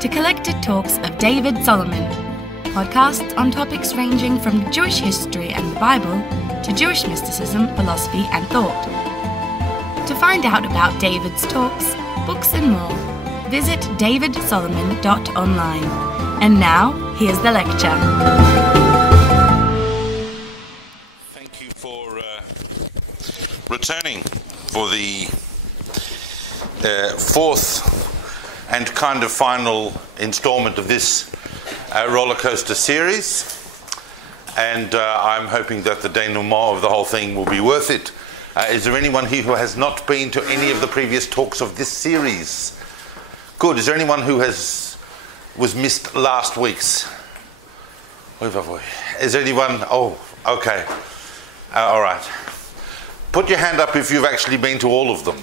to collected talks of David Solomon, podcasts on topics ranging from Jewish history and the Bible to Jewish mysticism, philosophy and thought. To find out about David's talks, books and more, visit davidsolomon.online. And now, here's the lecture. Thank you for returning for the fourth and kind of final installment of this roller coaster series. And I'm hoping that the denouement of the whole thing will be worth it. Is there anyone here who has not been to any of the previous talks of this series? Good. Is there anyone who was missed last week's? Is there anyone? Oh, okay. All right. Put your hand up if you've actually been to all of them.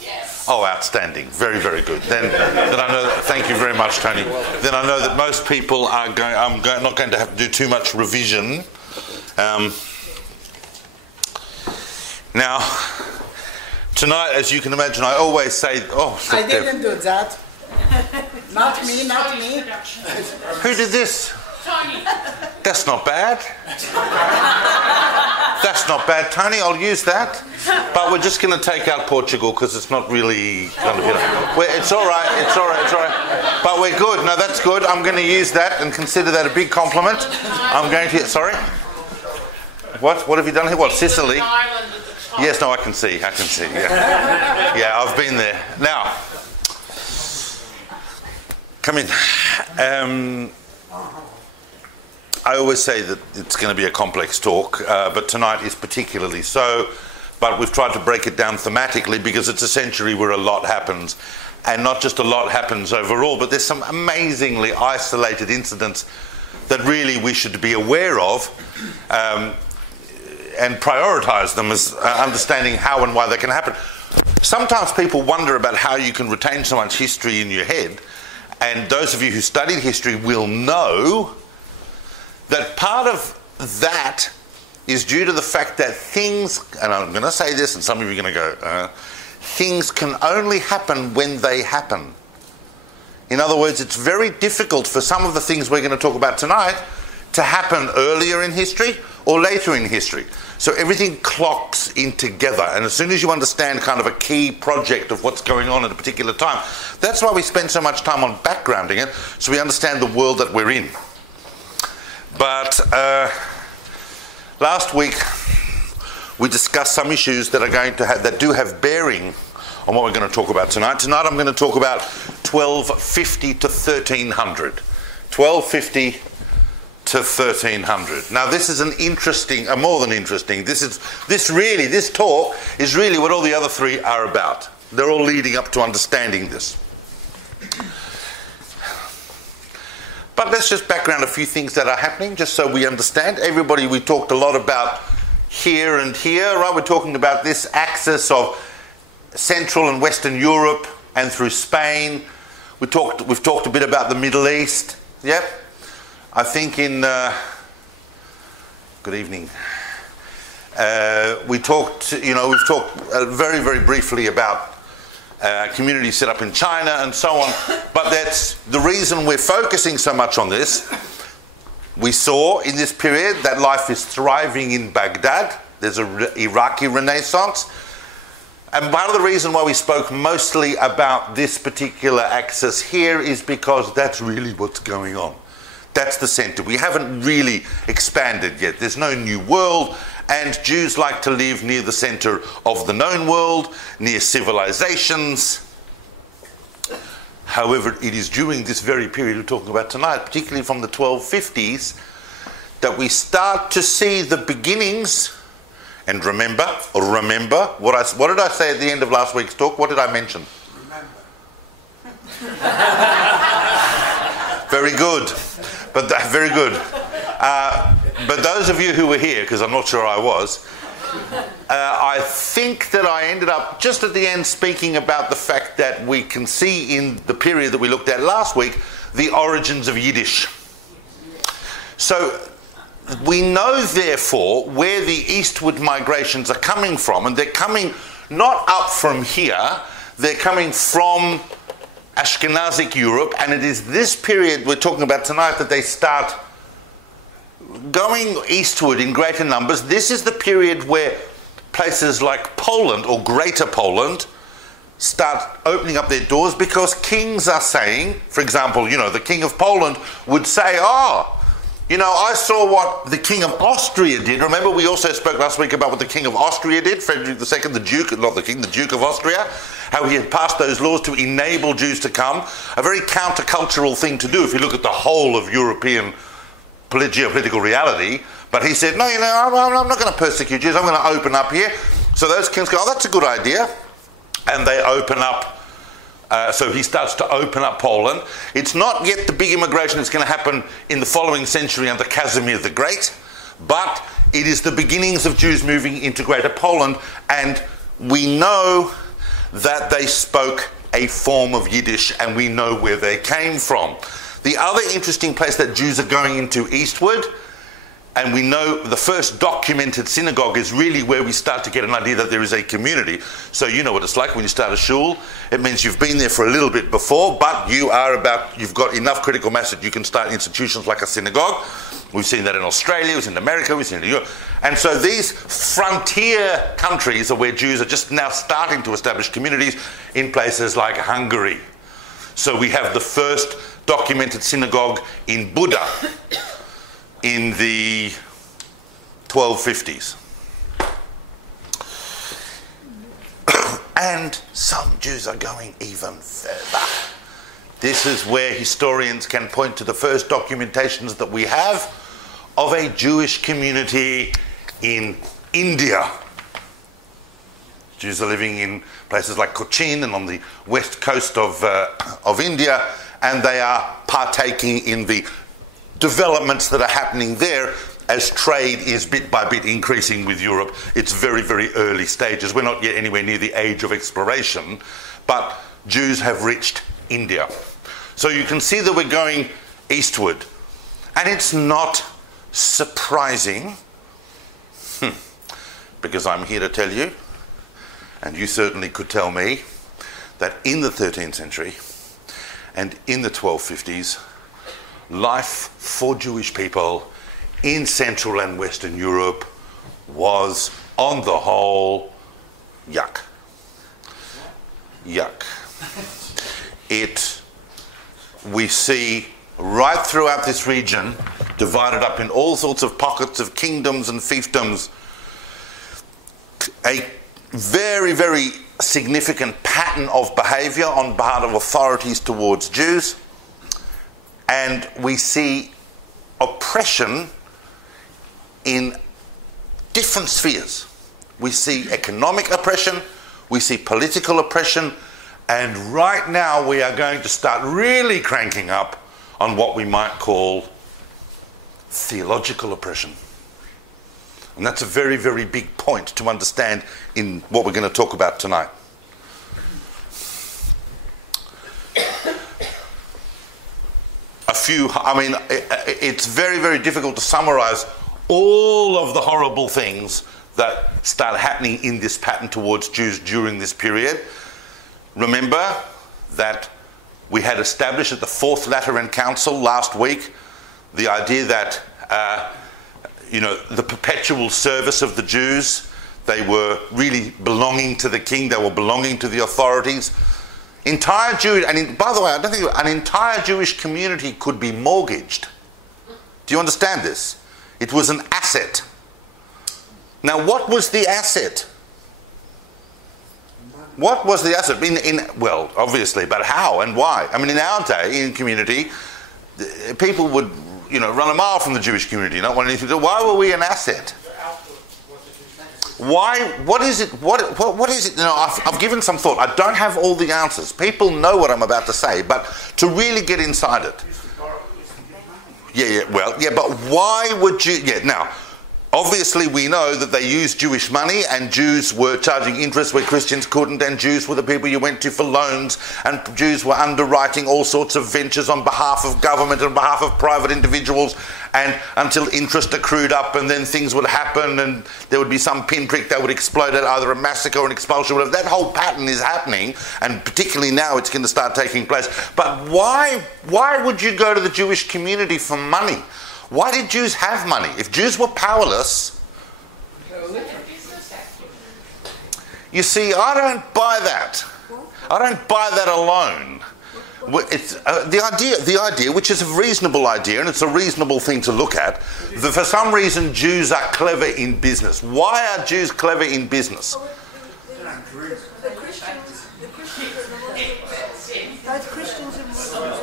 Yes. Oh, outstanding. Very, very good. Then I know that, thank you very much, Tony. Then I know that most people are going. Not going to have to do too much revision. Now, tonight, as you can imagine, I always say, "Oh, I didn't do that. Not me, not me." Who did this? Tony. That's not bad. That's not bad, Tony. I'll use that. But we're just going to take out Portugal because it's not really kind of, it's all right. It's all right. It's all right. But we're good. No, that's good. I'm going to use that and consider that a big compliment. I'm going to. Sorry. What? What have you done here? What? Sicily? Yes. No, I can see. I can see. Yeah. Yeah. I've been there. Now. Come in. I always say that it's going to be a complex talk, but tonight is particularly so. But we've tried to break it down thematically because it's a century where a lot happens. And not just a lot happens overall, but there's some amazingly isolated incidents that really we should be aware of and prioritise them as understanding how and why they can happen. Sometimes people wonder about how you can retain so much history in your head. And those of you who studied history will know that part of that is due to the fact that things, and I'm going to say this and some of you are going to go, things can only happen when they happen. In other words, it's very difficult for some of the things we're going to talk about tonight to happen earlier in history or later in history. So everything clocks in together, and as soon as you understand kind of a key project of what's going on at a particular time, that's why we spend so much time on backgrounding it, so we understand the world that we're in. But last week we discussed some issues that are going to have, that do have bearing on what we're going to talk about tonight. Tonight I'm going to talk about 1250 to 1300. 1250 to 1300. Now this is an interesting, more than interesting, this talk is really what all the other three are about. They're all leading up to understanding this. But let's just background a few things that are happening, just so we understand. Everybody, we talked a lot about here and here, right? We're talking about this axis of Central and Western Europe and through Spain. We've talked a bit about the Middle East. Yep. I think in good evening. We've talked very, very briefly about communities set up in China and so on. But that's the reason we're focusing so much on this. We saw in this period that life is thriving in Baghdad. There's an Iraqi renaissance. And part of the reason why we spoke mostly about this particular axis here is because that's really what's going on. That's the center. We haven't really expanded yet. There's no new world, and Jews like to live near the center of the known world, near civilizations. However, it is during this very period we're talking about tonight, particularly from the 1250s, that we start to see the beginnings. And remember, what did I say at the end of last week's talk? What did I mention? Very good. Very good. But those of you who were here, because I'm not sure I was, I think that I ended up just at the end speaking about the fact that we can see in the period that we looked at last week the origins of Yiddish. So we know, therefore, where the eastward migrations are coming from, and they're coming not up from here, they're coming from Ashkenazic Europe, and it is this period we're talking about tonight that they start going eastward in greater numbers. This is the period where places like Poland or Greater Poland start opening up their doors, because kings are saying, for example, the King of Poland would say, I saw what the King of Austria did. Remember, we also spoke last week about what the King of Austria did, Frederick II, the Duke, not the King, the Duke of Austria, how he had passed those laws to enable Jews to come. A very countercultural thing to do if you look at the whole of European geopolitical reality. But he said, no, I'm not going to persecute Jews, I'm going to open up here. So those kings go, that's a good idea. And they open up. So he starts to open up Poland. It's not yet the big immigration that's going to happen in the following century under Casimir the Great, but it is the beginnings of Jews moving into Greater Poland, and we know that they spoke a form of Yiddish, and we know where they came from. The other interesting place that Jews are going into eastward, and we know the first documented synagogue is really where we start to get an idea that there is a community. So you know what it's like when you start a shul. It means you've been there for a little bit before, but you've got enough critical mass that you can start institutions like a synagogue. We've seen that in Australia, we've seen it in America, we've seen it in Europe. And so these frontier countries are where Jews are just now starting to establish communities in places like Hungary. So we have the first documented synagogue in Buda in the 1250s. And some Jews are going even further. This is where historians can point to the first documentations that we have of a Jewish community in India. Jews are living in places like Cochin and on the west coast of India, and they are partaking in the developments that are happening there as trade is bit by bit increasing with Europe. It's very, very early stages. We're not yet anywhere near the age of exploration, but Jews have reached India. So you can see that we're going eastward. And it's not surprising, because I'm here to tell you, and you certainly could tell me, that in the 13th century and in the 1250s, life for Jewish people in Central and Western Europe was, on the whole, yuck. Yuck. We see right throughout this region, divided up in all sorts of pockets of kingdoms and fiefdoms, a very, very significant pattern of behaviour on part of authorities towards Jews. And we see oppression in different spheres. We see economic oppression, we see political oppression, and right now we are going to start really cranking up on what we might call theological oppression. And that's a very, very big point to understand in what we're going to talk about tonight. It's very, very difficult to summarize all of the horrible things that start happening in this pattern towards Jews during this period. Remember that we had established at the Fourth Lateran Council last week the idea that the perpetual service of the Jews, they were really belonging to the king, they were belonging to the authorities. By the way, I don't think an entire Jewish community could be mortgaged. Do you understand this? It was an asset. Now, what was the asset? What was the asset? Well, obviously, but how and why? I mean, in our day, in community, people would, run a mile from the Jewish community, not want anything to do. Why were we an asset? Why? What is it? What is it? I've given some thought. I don't have all the answers. People know what I'm about to say, but to really get inside it. But why would you? Now, Obviously, we know that they used Jewish money, and Jews were charging interest where Christians couldn't, and Jews were the people you went to for loans, and Jews were underwriting all sorts of ventures on behalf of government and on behalf of private individuals, and until interest accrued up, and then things would happen, and there would be some pinprick that would explode at either a massacre or an expulsion, whatever. That whole pattern is happening, and particularly now it's going to start taking place. But why would you go to the Jewish community for money? Why did Jews have money? If Jews were powerless, you see, I don't buy that. I don't buy that alone. It's, the idea, which is a reasonable idea, and it's a reasonable thing to look at, that for some reason Jews are clever in business. Why are Jews clever in business? The Christians and Muslims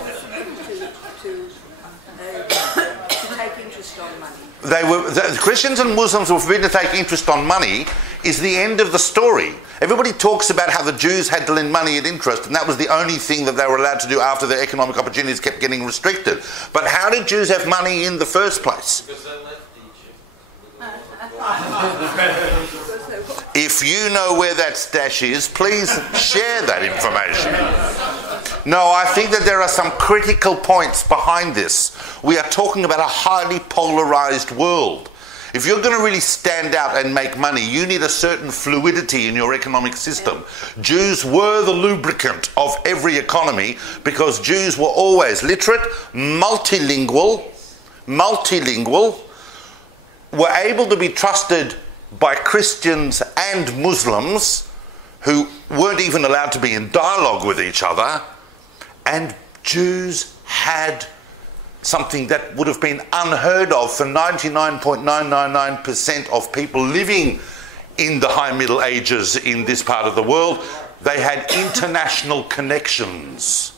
to take interest on money. The Christians and Muslims were forbidden to take interest on money is the end of the story. Everybody talks about how the Jews had to lend money at interest, and that was the only thing that they were allowed to do after their economic opportunities kept getting restricted. But how did Jews have money in the first place? Because they left Egypt. If you know where that stash is, please share that information. No, I think that there are some critical points behind this. We are talking about a highly polarized world. If you're going to really stand out and make money, you need a certain fluidity in your economic system. Jews were the lubricant of every economy because Jews were always literate, multilingual, were able to be trusted by Christians and Muslims who weren't even allowed to be in dialogue with each other, and Jews had something that would have been unheard of for 99.999% of people living in the High Middle Ages in this part of the world. They had international connections.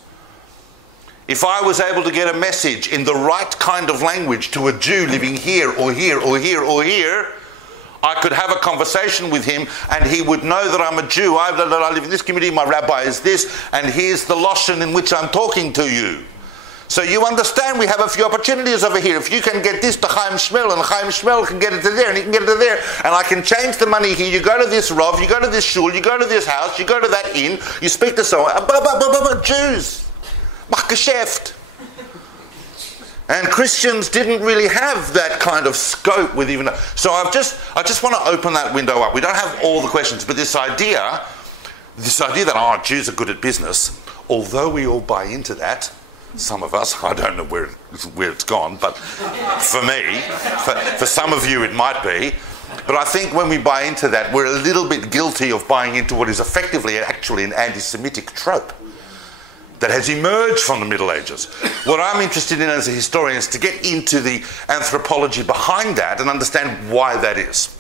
If I was able to get a message in the right kind of language to a Jew living here or here or here or here, I could have a conversation with him and he would know that I'm a Jew. I live in this community, my rabbi is this, and here's the lashon in which I'm talking to you. So you understand we have a few opportunities over here. If you can get this to Chaim Shmuel, and Chaim Shmuel can get it to there, and he can get it to there, and I can change the money here. You go to this Rav, you go to this shul, you go to this house, you go to that inn, you speak to someone. Jews. Mach Geschäft. And Christians didn't really have that kind of scope with even... So I just want to open that window up. We don't have all the questions, but this idea that, Jews are good at business, although we all buy into that, some of us, I don't know where it's gone, but for me, for some of you it might be, but I think when we buy into that, we're a little bit guilty of buying into what is effectively actually an anti-Semitic trope that has emerged from the Middle Ages. What I'm interested in as a historian is to get into the anthropology behind that and understand why that is.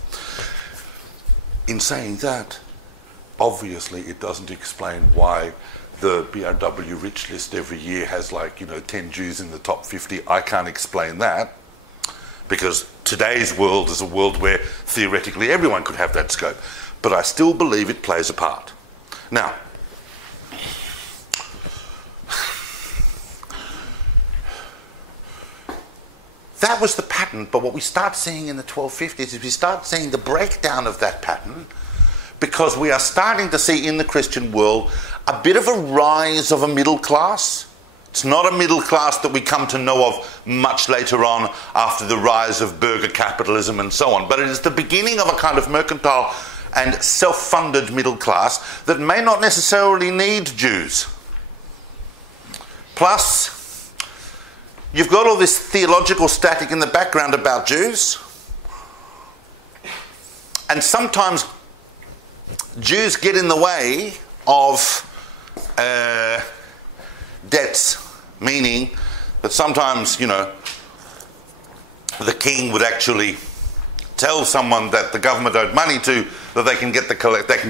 In saying that, obviously it doesn't explain why the BRW rich list every year has 10 Jews in the top 50. I can't explain that because today's world is a world where theoretically everyone could have that scope. But I still believe it plays a part. Now, that was the pattern, but what we start seeing in the 1250s is we start seeing the breakdown of that pattern because we are starting to see in the Christian world a bit of a rise of a middle class. It's not a middle class that we come to know of much later on after the rise of burger capitalism and so on, but it is the beginning of a kind of mercantile and self-funded middle class that may not necessarily need Jews. Plus, you've got all this theological static in the background about Jews, and sometimes Jews get in the way of debts, meaning that sometimes, the king would actually tell someone that the government owed money to, that they can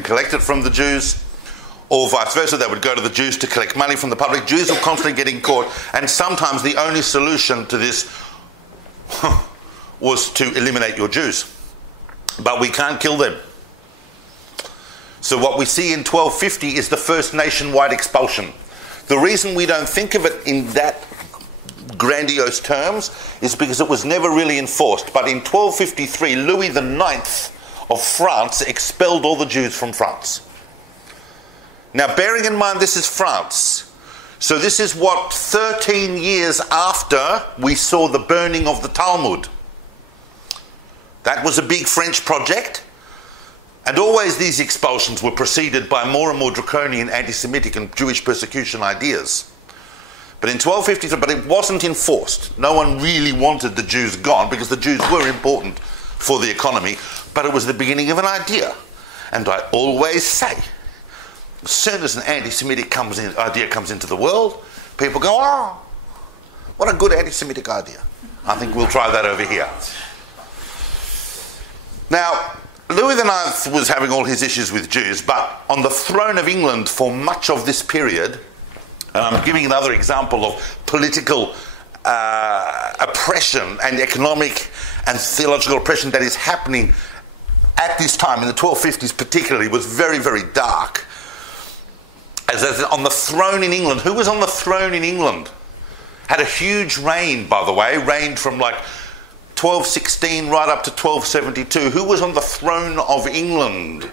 collect it from the Jews, or vice versa. They would go to the Jews to collect money from the public. Jews were constantly getting caught, and sometimes the only solution to this was to eliminate your Jews. But we can't kill them. So what we see in 1250 is the first nationwide expulsion. The reason we don't think of it in that grandiose terms is because it was never really enforced. But in 1253, Louis IX of France expelled all the Jews from France. Now, bearing in mind this is France, so this is what, 13 years after we saw the burning of the Talmud. That was a big French project, and always these expulsions were preceded by more and more draconian anti-Semitic and Jewish persecution ideas. But in 1253, but it wasn't enforced. No one really wanted the Jews gone because the Jews were important for the economy, but it was the beginning of an idea. And I always say, as soon as an anti-Semitic idea comes into the world, people go, oh, what a good anti-Semitic idea. I think we'll try that over here. Now, Louis IX was having all his issues with Jews, but on the throne of England for much of this period, and I'm giving another example of political oppression and economic and theological oppression that is happening at this time, in the 1250s particularly, was very, very dark. As on the throne in England, who was on the throne in England? Had a huge reign, by the way, reigned from like 1216 right up to 1272. Who was on the throne of England?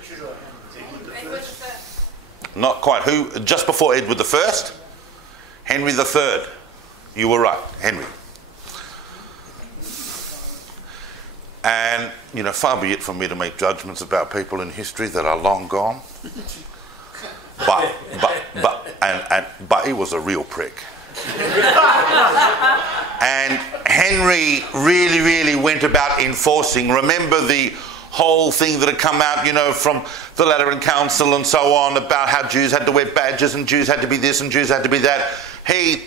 Not quite. Who? Just before Edward I? Henry III. You were right, Henry. And, you know, far be it from me to make judgments about people in history that are long gone. But he was a real prick. And Henry really, really went about enforcing. Remember the whole thing that had come out, you know, from the Lateran Council and so on, about how Jews had to wear badges and Jews had to be this and Jews had to be that. He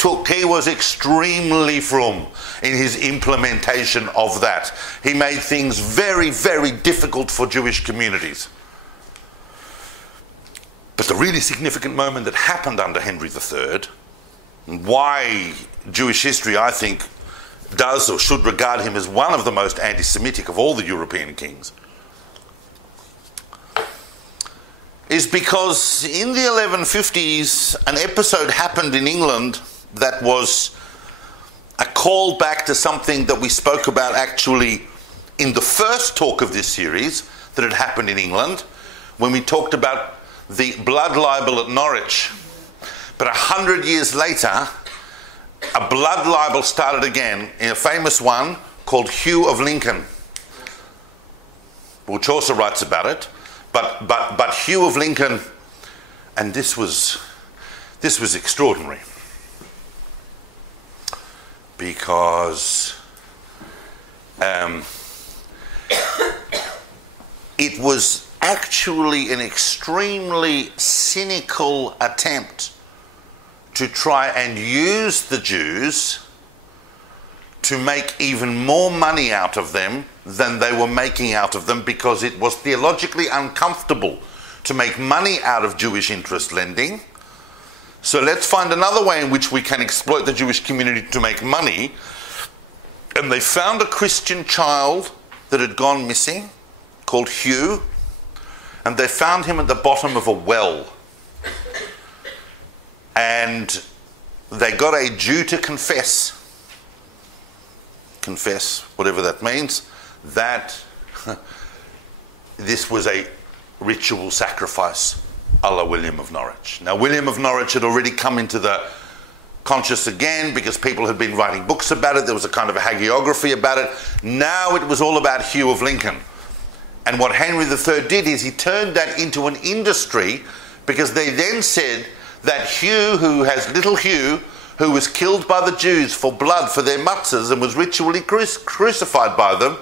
was extremely frum in his implementation of that. He made things very, very difficult for Jewish communities. But the really significant moment that happened under Henry III, and why Jewish history, I think, does or should regard him as one of the most anti-Semitic of all the European kings, is because in the 1150s an episode happened in England that was a call back to something that we spoke about actually in the first talk of this series that had happened in England, when we talked about the blood libel at Norwich. But 100 years later, a blood libel started again in a famous one called Hugh of Lincoln, which also writes about it. But Hugh of Lincoln, and this was extraordinary, because it was actually an extremely cynical attempt to try and use the Jews to make even more money out of them than they were making out of them, because it was theologically uncomfortable to make money out of Jewish interest lending. So let's find another way in which we can exploit the Jewish community to make money. And they found a Christian child that had gone missing, called Hugh, and they found him at the bottom of a well. And they got a Jew to confess, whatever that means, that this was a ritual sacrifice a la William of Norwich. Now, William of Norwich had already come into the conscious again because people had been writing books about it. There was a kind of a hagiography about it. Now it was all about Hugh of Lincoln. And what Henry III did is he turned that into an industry, because they then said that Hugh, little Hugh, who was killed by the Jews for blood for their matzahs and was ritually crucified by them,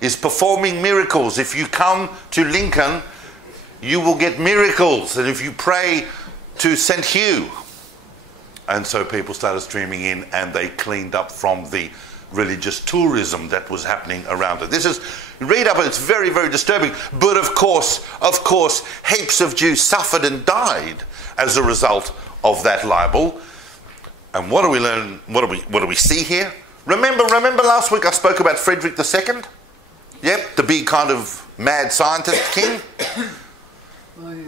is performing miracles. If you come to Lincoln, you will get miracles, and if you pray to St. Hugh. And so people started streaming in, and they cleaned up from the religious tourism that was happening around it. Read up, it's very, very disturbing. But of course, heaps of Jews suffered and died as a result of that libel. And what do we learn? What do we see here? Remember last week I spoke about Frederick II? Yep, the big kind of mad scientist king.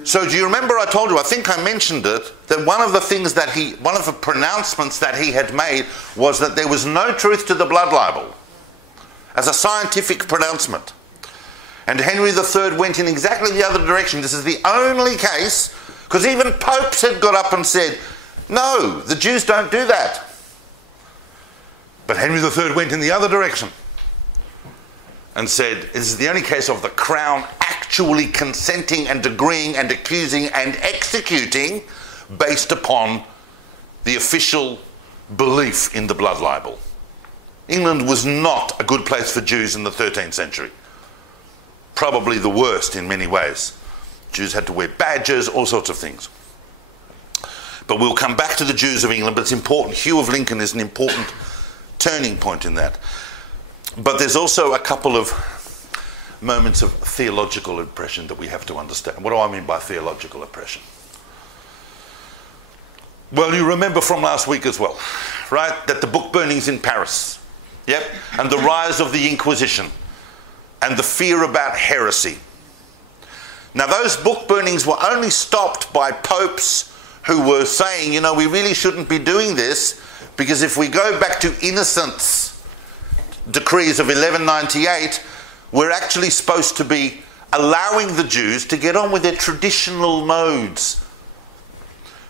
So do you remember I told you, I think I mentioned it, that one of the pronouncements that he had made was that there was no truth to the blood libel, as a scientific pronouncement. And Henry III went in exactly the other direction. This is the only case, because even popes had got up and said, no, the Jews don't do that. But Henry III went in the other direction and said, this is the only case of the crown actually consenting and agreeing and accusing and executing based upon the official belief in the blood libel. England was not a good place for Jews in the 13th century. Probably the worst in many ways. Jews had to wear badges, all sorts of things. But we'll come back to the Jews of England, but it's important. Hugh of Lincoln is an important turning point in that. But there's also a couple of moments of theological oppression that we have to understand. What do I mean by theological oppression? Well, you remember from last week as well, right? That the book burnings in Paris, yep, and the rise of the Inquisition, and the fear about heresy. Now, those book burnings were only stopped by popes who were saying, you know, we really shouldn't be doing this, because if we go back to Innocent's decrees of 1198, we're actually supposed to be allowing the Jews to get on with their traditional modes.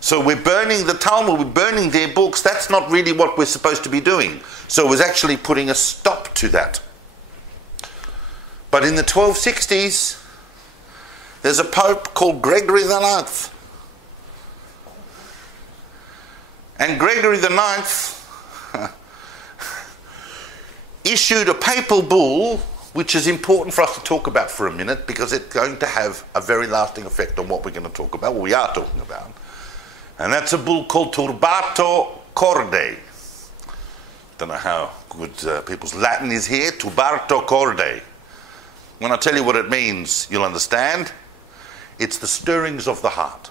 So we're burning the Talmud, we're burning their books. That's not really what we're supposed to be doing. So it was actually putting a stop to that. But in the 1260s, there's a pope called Gregory IX. And Gregory IX issued a papal bull, which is important for us to talk about for a minute, because it's going to have a very lasting effect on what we're going to talk about, what we are talking about. And that's a bull called Turbato Corde. Don't know how good people's Latin is here. Turbato Corde. When I tell you what it means, you'll understand. It's the stirrings of the heart.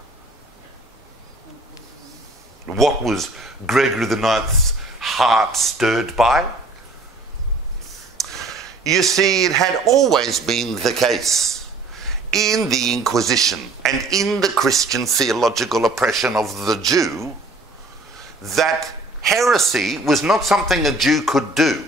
What was Gregory IX's heart stirred by? You see, it had always been the case in the Inquisition and in the Christian theological oppression of the Jew that heresy was not something a Jew could do.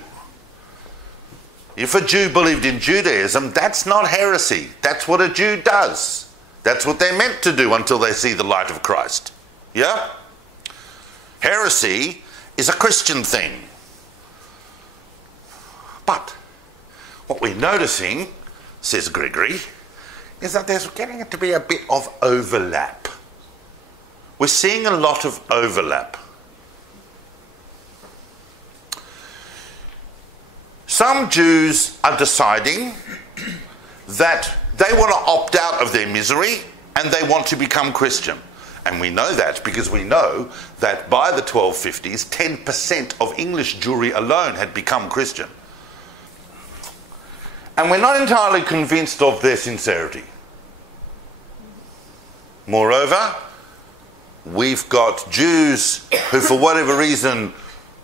If a Jew believed in Judaism, that's not heresy. That's what a Jew does. That's what they're meant to do until they see the light of Christ. Yeah? Heresy is a Christian thing. But what we're noticing, says Gregory, is that there's getting to be a bit of overlap. We're seeing a lot of overlap. Some Jews are deciding that they want to opt out of their misery and they want to become Christian. And we know that because we know that by the 1250s, 10% of English Jewry alone had become Christian. And we're not entirely convinced of their sincerity. Moreover, we've got Jews who, for whatever reason,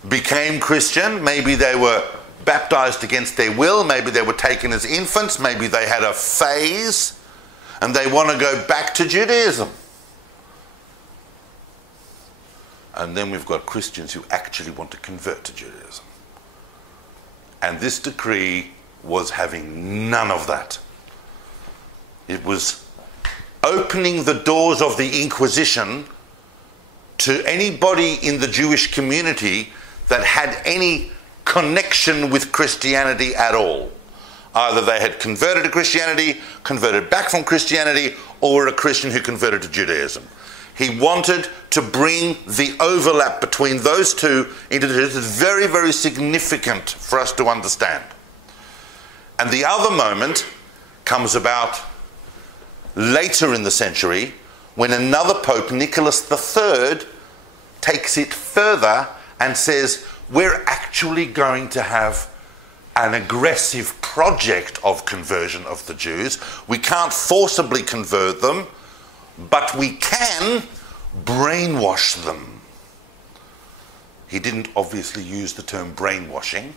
became Christian. Maybe they were baptized against their will. Maybe they were taken as infants. Maybe they had a phase and they want to go back to Judaism. And then we've got Christians who actually want to convert to Judaism. And this decree was having none of that. It was opening the doors of the Inquisition to anybody in the Jewish community that had any connection with Christianity at all. Either they had converted to Christianity, converted back from Christianity, or were a Christian who converted to Judaism. He wanted to bring the overlap between those two into this. It's very, very significant for us to understand. And the other moment comes about later in the century when another Pope, Nicholas III, takes it further and says, we're actually going to have an aggressive project of conversion of the Jews. We can't forcibly convert them, but we can brainwash them. He didn't obviously use the term brainwashing.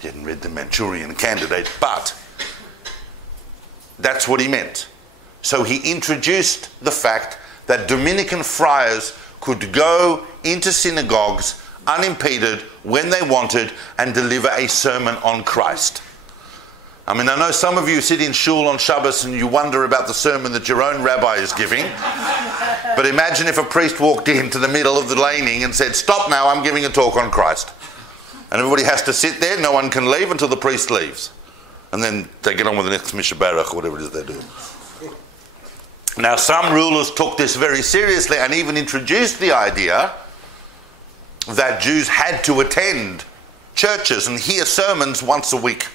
He hadn't read The Manchurian Candidate, but that's what he meant. So he introduced the fact that Dominican friars could go into synagogues unimpeded when they wanted and deliver a sermon on Christ. I mean, I know some of you sit in shul on Shabbos and you wonder about the sermon that your own rabbi is giving. But imagine if a priest walked into the middle of the laning and said, "Stop now, I'm giving a talk on Christ." And everybody has to sit there, no one can leave until the priest leaves. And then they get on with the next Mishnah Baruch or whatever it is they do. Now, some rulers took this very seriously and even introduced the idea that Jews had to attend churches and hear sermons once a week.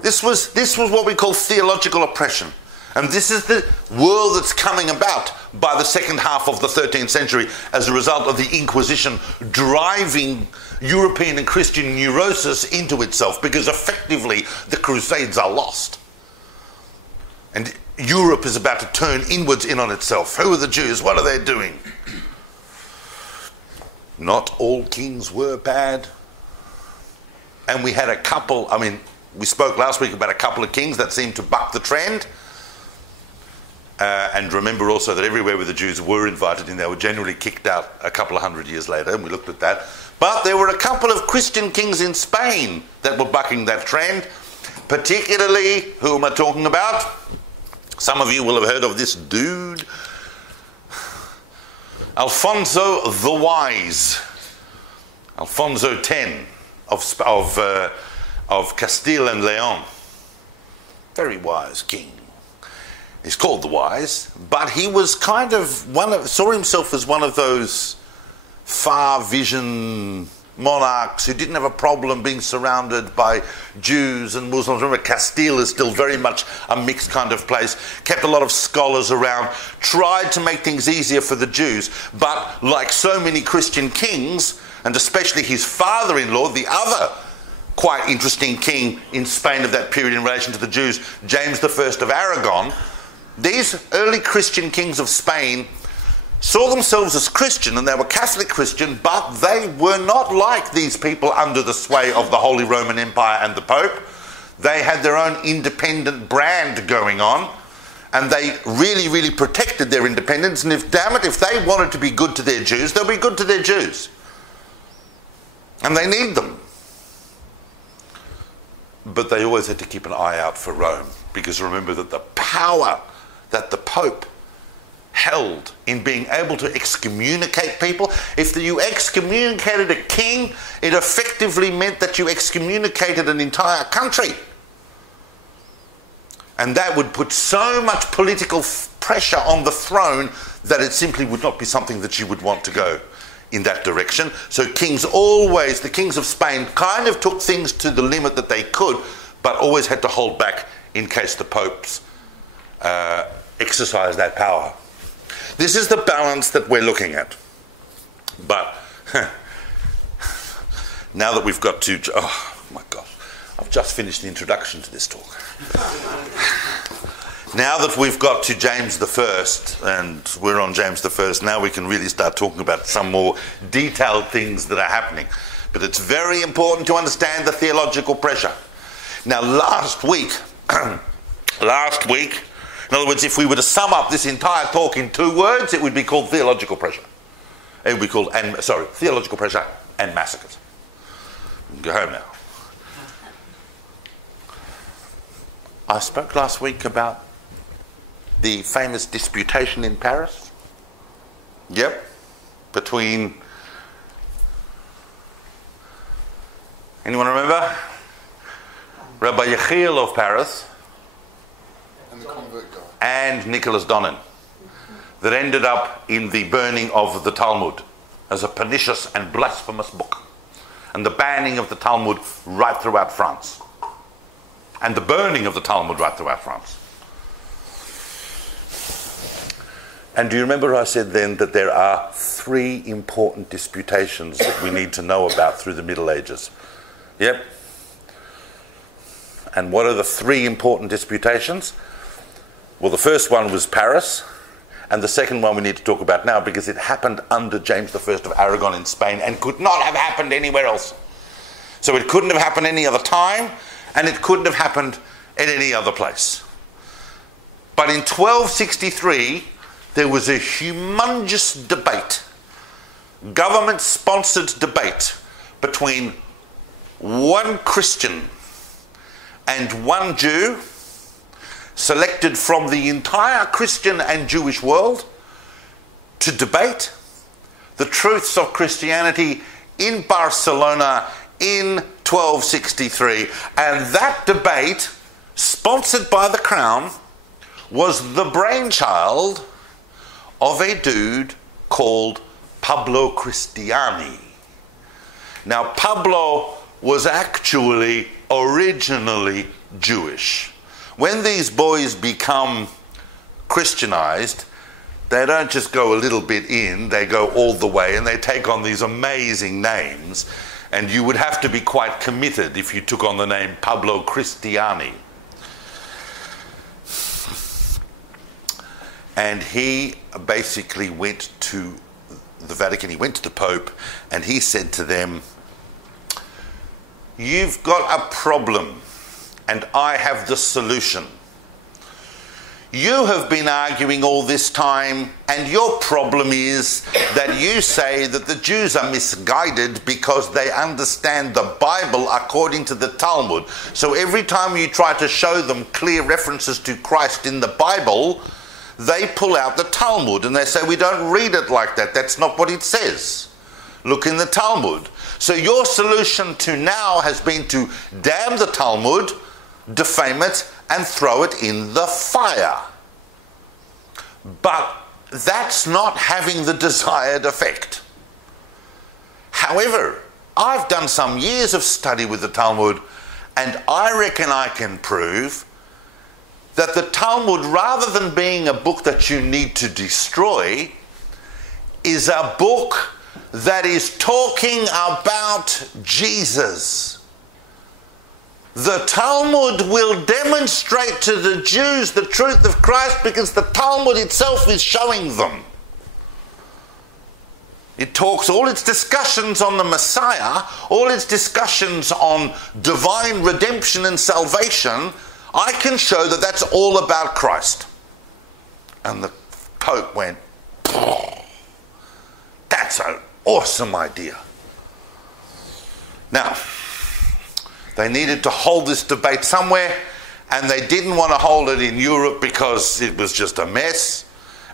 This was what we call theological oppression. And this is the world that's coming about by the second half of the 13th century as a result of the Inquisition driving European and Christian neurosis into itself, because effectively the Crusades are lost. And Europe is about to turn inwards in on itself. Who are the Jews? What are they doing? Not all kings were bad. And we had a couple, we spoke last week about a couple of kings that seemed to buck the trend. And remember also that everywhere where the Jews were invited in, they were generally kicked out a couple of hundred years later, and we looked at that. But there were a couple of Christian kings in Spain that were bucking that trend. Particularly, who am I talking about? Some of you will have heard of this dude, Alfonso the Wise, Alfonso X of Castile and Leon. Very wise king. He's called the Wise, but he was kind of saw himself as one of those far vision monarchs who didn't have a problem being surrounded by Jews and Muslims. Remember, Castile is still very much a mixed kind of place. Kept a lot of scholars around, tried to make things easier for the Jews, but like so many Christian kings, and especially his father-in-law, the other quite interesting king in Spain of that period in relation to the Jews, James I of Aragon, these early Christian kings of Spain saw themselves as Christian, and they were Catholic Christian, but they were not like these people under the sway of the Holy Roman Empire and the Pope. They had their own independent brand going on, and they really, really protected their independence. And if they wanted to be good to their Jews, they'll be good to their Jews. And they need them. But they always had to keep an eye out for Rome, because remember that the power that the Pope held in being able to excommunicate people. If you excommunicated a king, it effectively meant that you excommunicated an entire country. And that would put so much political pressure on the throne that it simply would not be something that you would want to go in that direction. So the kings of Spain kind of took things to the limit that they could, but always had to hold back in case the popes exercised that power. This is the balance that we're looking at. But now that we've got to... Oh, my God. I've just finished the introduction to this talk. Now that we've got to James I, and we're on James I, now we can really start talking about some more detailed things that are happening. But it's very important to understand the theological pressure. Now, last week, in other words, if we were to sum up this entire talk in 2 words, it would be called theological pressure. It would be called, theological pressure and massacres. You can go home now. I spoke last week about the famous disputation in Paris. Yep. Between... Anyone remember? Rabbi Yechiel of Paris And the convert guy. and Nicholas Donin, that ended up in the burning of the Talmud as a pernicious and blasphemous book, and the banning of the Talmud right throughout France, and the burning of the Talmud right throughout France. And do you remember I said then that there are 3 important disputations that we need to know about through the Middle Ages? Yep. And what are the 3 important disputations? Well, the first one was Paris, and the second one we need to talk about now because it happened under James I of Aragon in Spain and could not have happened anywhere else. So it couldn't have happened any other time, and it couldn't have happened in any other place. But in 1263, there was a humongous debate, government-sponsored debate, between one Christian and one Jew, selected from the entire Christian and Jewish world, to debate the truths of Christianity in Barcelona in 1263. And that debate, sponsored by the Crown, was the brainchild of a dude called Pablo Cristiani. Now, Pablo was actually originally Jewish. When these boys become Christianized, they don't just go a little bit in, they go all the way, and they take on these amazing names. And you would have to be quite committed if you took on the name Pablo Cristiani. And he basically went to the Vatican, he went to the Pope, and he said to them, "You've got a problem, and I have the solution. You have been arguing all this time, and your problem is that you say that the Jews are misguided because they understand the Bible according to the Talmud. So every time you try to show them clear references to Christ in the Bible, they pull out the Talmud and they say, we don't read it like that. That's not what it says. Look in the Talmud. So your solution to now has been to damn the Talmud, defame it, and throw it in the fire. But that's not having the desired effect. However, I've done some years of study with the Talmud, and I reckon I can prove that the Talmud, rather than being a book that you need to destroy, is a book that is talking about Jesus. The Talmud will demonstrate to the Jews the truth of Christ because the Talmud itself is showing them. It talks, all its discussions on the Messiah, all its discussions on divine redemption and salvation, I can show that that's all about Christ. And the Pope went, that's an awesome idea. Now, they needed to hold this debate somewhere, and they didn't want to hold it in Europe because it was just a mess,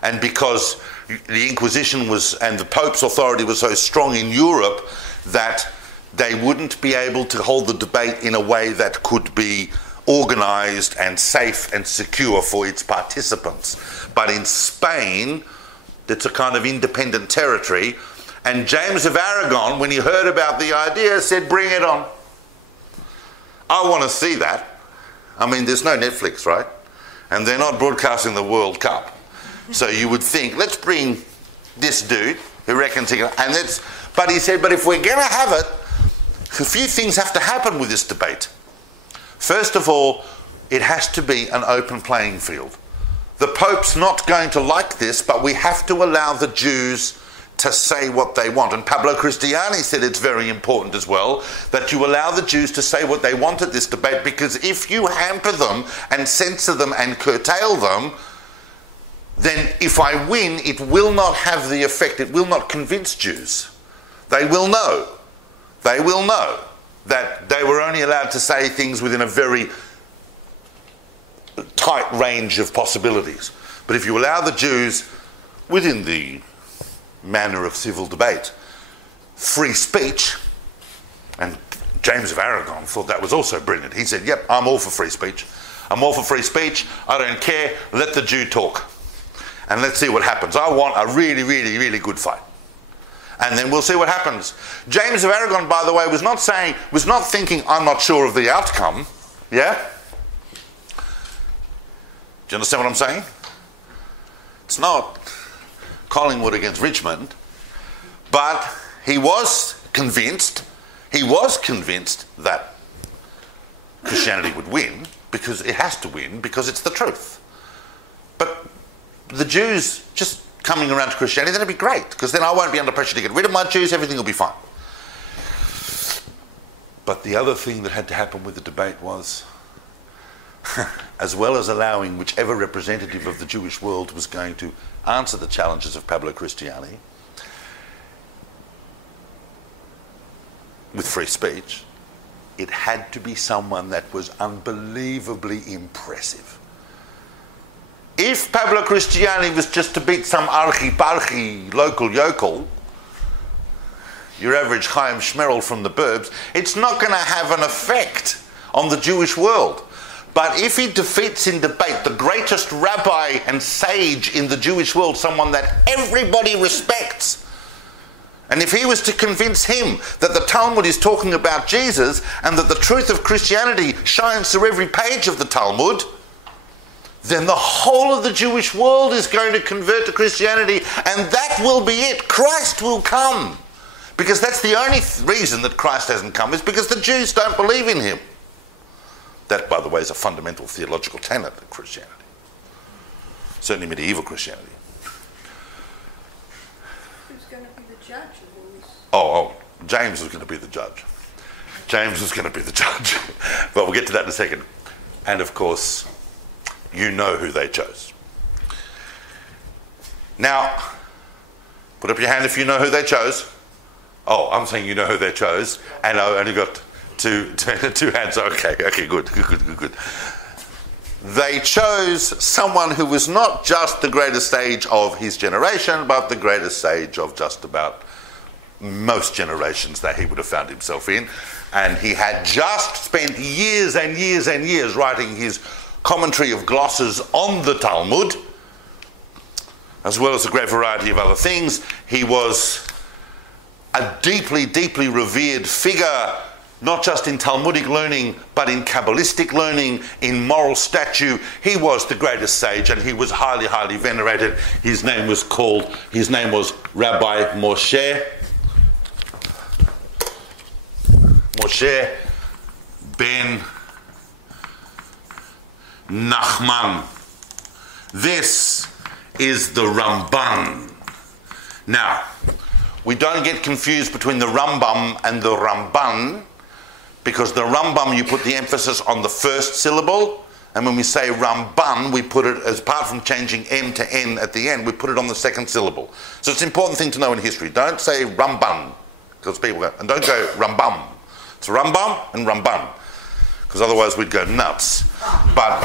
and because the Inquisition was, and the Pope's authority was so strong in Europe that they wouldn't be able to hold the debate in a way that could be organised and safe and secure for its participants. But in Spain, it's a kind of independent territory, and James of Aragon, when he heard about the idea, said, bring it on. I want to see that. I mean, there's no Netflix, right? And they're not broadcasting the World Cup. So you would think, let's bring this dude who reckons he can, and let's, but he said, but if we're going to have it, a few things have to happen with this debate. First of all, it has to be an open playing field. The Pope's not going to like this, but we have to allow the Jews to say what they want. And Pablo Cristiani said it's very important as well that you allow the Jews to say what they want at this debate, because if you hamper them and censor them and curtail them, then if I win, it will not have the effect, it will not convince Jews. They will know. They will know that they were only allowed to say things within a very tight range of possibilities. But if you allow the Jews, within the manner of civil debate, free speech, and James of Aragon thought that was also brilliant. He said, yep, I'm all for free speech. I'm all for free speech. I don't care. Let the Jew talk. And let's see what happens. I want a really, really, really good fight. And then we'll see what happens. James of Aragon, by the way, was not thinking, I'm not sure of the outcome. Yeah? Do you understand what I'm saying? It's not Collingwood against Richmond, but he was convinced that Christianity would win, because it has to win, because it's the truth. But the Jews just coming around to Christianity, that'd be great, because then I won't be under pressure to get rid of my Jews, everything will be fine. But the other thing that had to happen with the debate was as well as allowing whichever representative of the Jewish world was going to answer the challenges of Pablo-Christiani with free speech, it had to be someone that was unbelievably impressive. If Pablo-Christiani was just to beat some archi-parchi local yokel, your average Chaim Shmerel from the burbs, it's not going to have an effect on the Jewish world. But if he defeats in debate the greatest rabbi and sage in the Jewish world, someone that everybody respects, and if he was to convince him that the Talmud is talking about Jesus and that the truth of Christianity shines through every page of the Talmud, then the whole of the Jewish world is going to convert to Christianity, and that will be it. Christ will come. Because that's the only reason that Christ hasn't come, is because the Jews don't believe in him. That, by the way, is a fundamental theological tenet of Christianity. Certainly medieval Christianity. Who's going to be the judge of all this? Oh, James was going to be the judge. James was going to be the judge. But we'll get to that in a second. And of course, you know who they chose. Now, put up your hand if you know who they chose. Oh, I'm saying you know who they chose. And I only got two hands. Okay, good. They chose someone who was not just the greatest sage of his generation, but the greatest sage of just about most generations that he would have found himself in. And he had just spent years and years and years writing his commentary of glosses on the Talmud, as well as a great variety of other things. He was a deeply, deeply revered figure, not just in Talmudic learning, but in Kabbalistic learning, in moral statute. He was the greatest sage, and he was highly, highly venerated. His name was Rabbi Moshe ben Nachman. This is the Rambam. Now, we don't get confused between the Rambam and the Ramban, because the Rambam, you put the emphasis on the first syllable, and when we say Ramban, we put it, as apart from changing M to N at the end, we put it on the second syllable. So it's an important thing to know in history. Don't say Ramban, because people go, and don't go Rambam. It's Rambam and Ramban, because otherwise we'd go nuts. But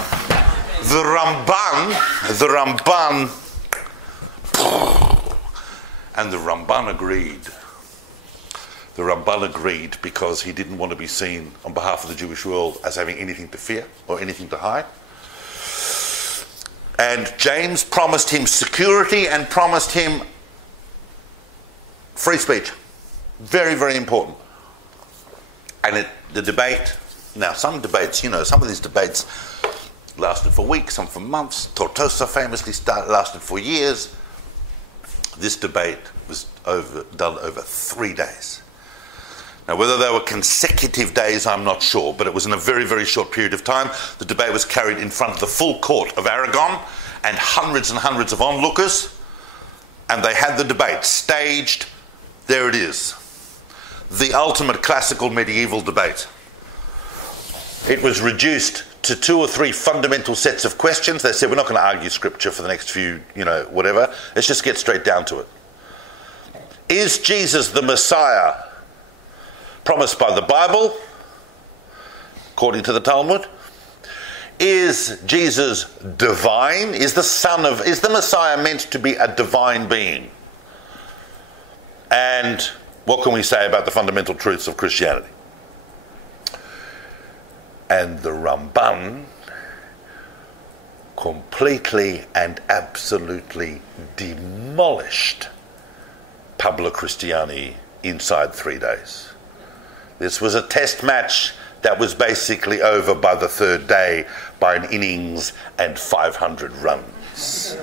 the Ramban, and the Ramban agreed. The Ramban agreed because he didn't want to be seen on behalf of the Jewish world as having anything to fear or anything to hide. And James promised him security and promised him free speech. Very, very important. And the debate, now some debates, some of these debates lasted for weeks, some for months. Tortosa famously lasted for years. This debate was done over 3 days. Now, whether they were consecutive days, I'm not sure, but it was in a very, very short period of time. The debate was carried in front of the full court of Aragon and hundreds of onlookers, and they had the debate staged. There it is. The ultimate classical medieval debate. It was reduced to 2 or 3 fundamental sets of questions. They said, we're not going to argue scripture for the next few, whatever. Let's just get straight down to it. Is Jesus the Messiah promised by the Bible, according to the Talmud? Is Jesus divine? Is the Messiah meant to be a divine being? And what can we say about the fundamental truths of Christianity? And the Ramban completely and absolutely demolished Pablo-Christiani inside 3 days. This was a test match that was basically over by the 3rd day by an innings and 500 runs.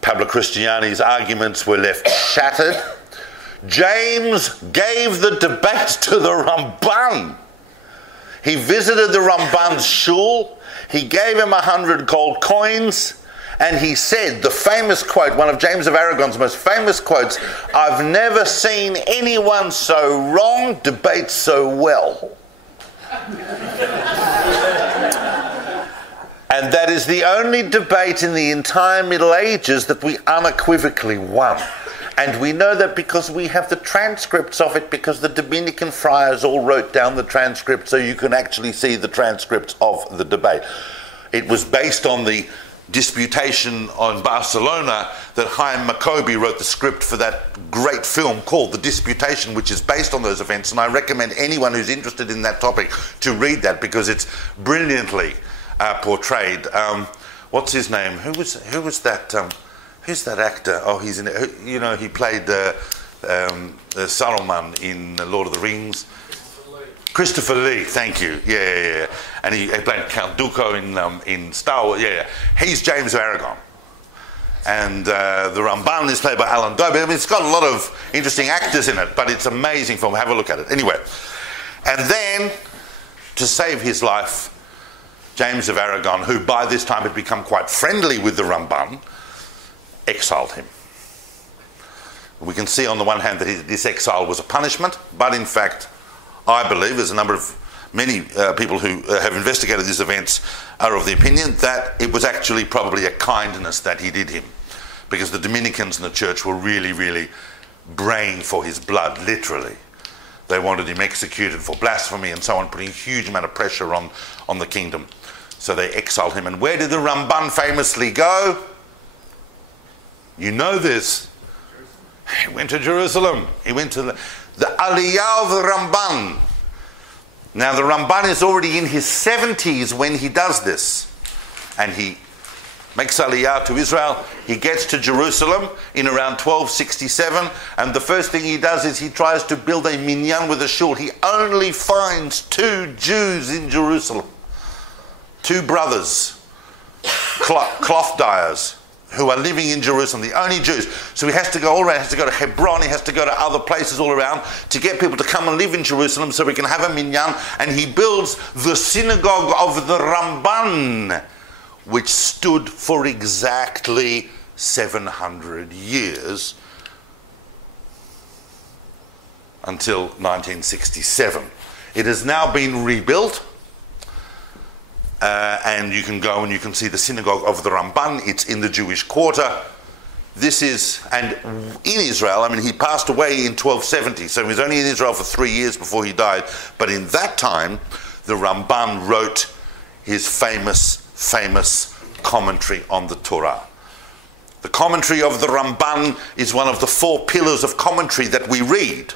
Pablo-Christiani's arguments were left shattered. James gave the debate to the Ramban. He visited the Ramban's shul, he gave him 100 gold coins, and he said, the famous quote, one of James of Aragon's most famous quotes, "I've never seen anyone so wrong debate so well." And that is the only debate in the entire Middle Ages that we unequivocally won. And we know that because we have the transcripts of it, because the Dominican friars all wrote down the transcript, so you can actually see the transcripts of the debate. It was based on the disputation on Barcelona that Chaim Maccoby wrote the script for that great film called The Disputation, which is based on those events. And I recommend anyone who's interested in that topic to read that, because it's brilliantly portrayed. What's his name? Who was that? Who's that actor? Oh, he's in it. You know, he played Saruman in Lord of the Rings. Christopher Lee, thank you. Yeah. And he played Count Dooku in Star Wars. Yeah. He's James of Aragon. And the Rambam is played by Alan Dobie. I mean, it's got a lot of interesting actors in it, but it's an amazing film. Have a look at it. Anyway. And then, to save his life, James of Aragon, who by this time had become quite friendly with the Rambam, exiled him. We can see on the one hand that this exile was a punishment, but in fact, I believe, there's many people who have investigated these events are of the opinion that it was actually probably a kindness that he did him, because the Dominicans in the church were really, really braying for his blood, literally. They wanted him executed for blasphemy and so on, putting a huge amount of pressure on the kingdom. So they exiled him. And where did the Ramban famously go? You know this. He went to Jerusalem. He went to the Aliyah of the Ramban. Now the Ramban is already in his 70s when he does this. And he makes Aliyah to Israel. He gets to Jerusalem in around 1267. And the first thing he does is he tries to build a minyan with a shul. He only finds 2 Jews in Jerusalem. 2 brothers, cloth dyers, who are living in Jerusalem, the only Jews. So he has to go all around, he has to go to Hebron, he has to go to other places all around to get people to come and live in Jerusalem so we can have a minyan. And he builds the synagogue of the Ramban, which stood for exactly 700 years until 1967. It has now been rebuilt. And you can go and you can see the synagogue of the Ramban. It's in the Jewish quarter. This is, and in Israel, I mean, he passed away in 1270, so he was only in Israel for 3 years before he died. But in that time, the Ramban wrote his famous commentary on the Torah. The commentary of the Ramban is one of the 4 pillars of commentary that we read.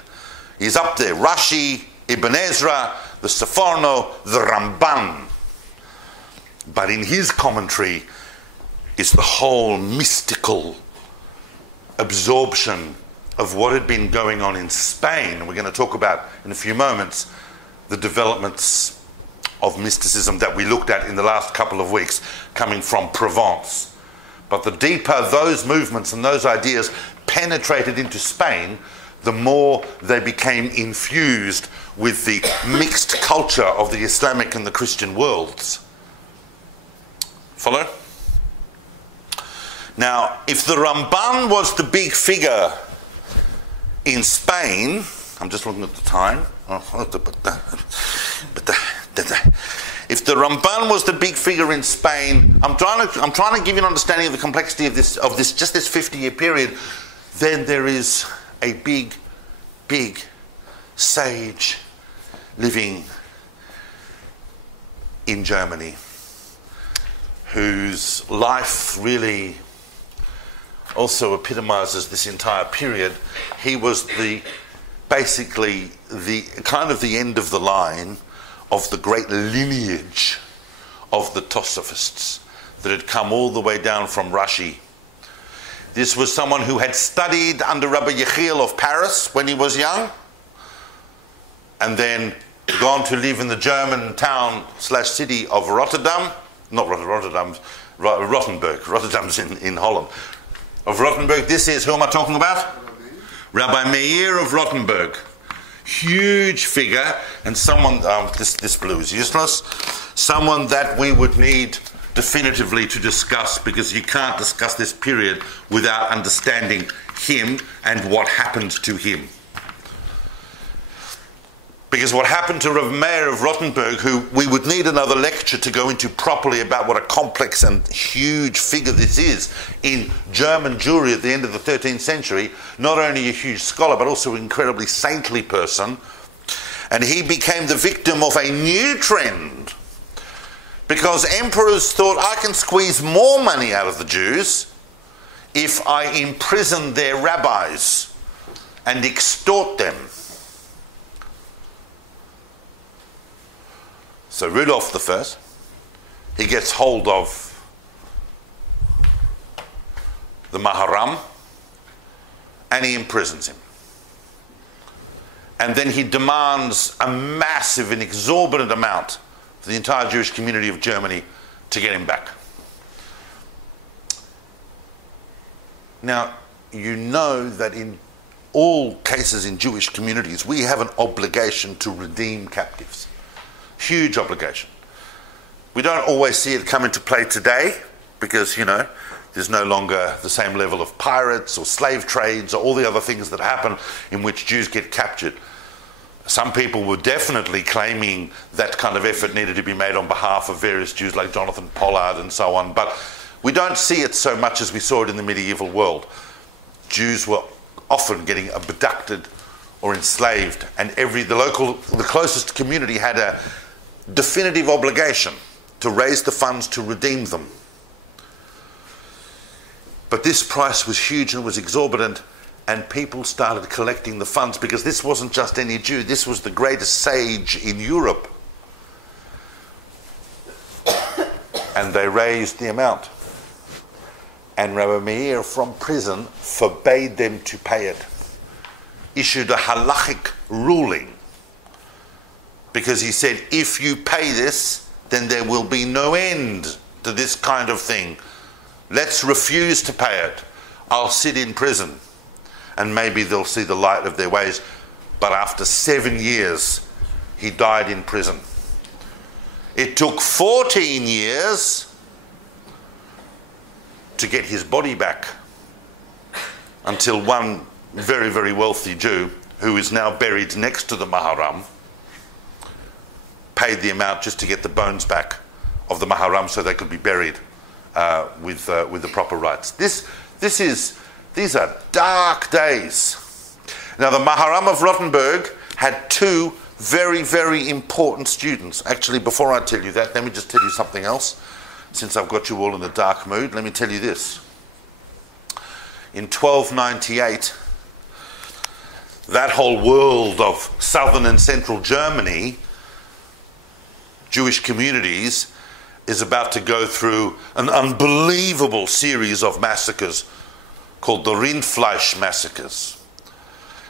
He's up there, Rashi, Ibn Ezra, the Seforno, the Ramban. But in his commentary is the whole mystical absorption of what had been going on in Spain. And we're going to talk about in a few moments the developments of mysticism that we looked at in the last couple of weeks coming from Provence. But the deeper those movements and those ideas penetrated into Spain, the more they became infused with the mixed culture of the Islamic and the Christian worlds. Follow? Now, if the Ramban was the big figure in Spain, I'm just looking at the time. If the Ramban was the big figure in Spain, I'm trying to give you an understanding of the complexity of this just this 50-year period. Then there is a big sage living in Germany, whose life really also epitomizes this entire period. He was basically the end of the line of the great lineage of the Tosophists that had come all the way down from Rashi. This was someone who had studied under Rabbi Yechiel of Paris when he was young, and then gone to live in the German town/city of Rotterdam. Not Rotterdam, Rottenburg. Rotterdam's in Holland. Of Rottenburg, this is, who am I talking about? Rabbi Meir of Rottenburg. Huge figure, and someone, this blue is useless, someone that we would need definitively to discuss, because you can't discuss this period without understanding him and what happened to him. Because what happened to Rav Meir of Rottenburg, who we would need another lecture to go into properly about what a complex and huge figure this is in German Jewry at the end of the 13th century, not only a huge scholar, but also an incredibly saintly person. And he became the victim of a new trend, because emperors thought, I can squeeze more money out of the Jews if I imprison their rabbis and extort them. So Rudolf I, he gets hold of the Maharam and he imprisons him. And then he demands a massive and exorbitant amount for the entire Jewish community of Germany to get him back. Now, you know that in all cases in Jewish communities, we have an obligation to redeem captives. Huge obligation. We don't always see it come into play today because, you know, there's no longer the same level of pirates or slave trades or all the other things that happen in which Jews get captured. Some people were definitely claiming that kind of effort needed to be made on behalf of various Jews like Jonathan Pollard and so on, but we don't see it so much as we saw it in the medieval world. Jews were often getting abducted or enslaved, and the closest community had a definitive obligation to raise the funds to redeem them. But this price was huge and was exorbitant, and people started collecting the funds because this wasn't just any Jew, this was the greatest sage in Europe. And they raised the amount. And Rabbi Meir from prison forbade them to pay it. Issued a halachic ruling. Because he said, if you pay this, then there will be no end to this kind of thing. Let's refuse to pay it. I'll sit in prison. And maybe they'll see the light of their ways. But after 7 years, he died in prison. It took 14 years to get his body back, until one very, very wealthy Jew, who is now buried next to the Maharam, paid the amount just to get the bones back of the Maharam so they could be buried with the proper rites. These are dark days. Now, the Maharam of Rottenburg had two very, very important students. Actually, before I tell you that, let me just tell you something else. Since I've got you all in a dark mood, let me tell you this. In 1298, that whole world of southern and central Germany, Jewish communities, is about to go through an unbelievable series of massacres called the Rindfleisch massacres.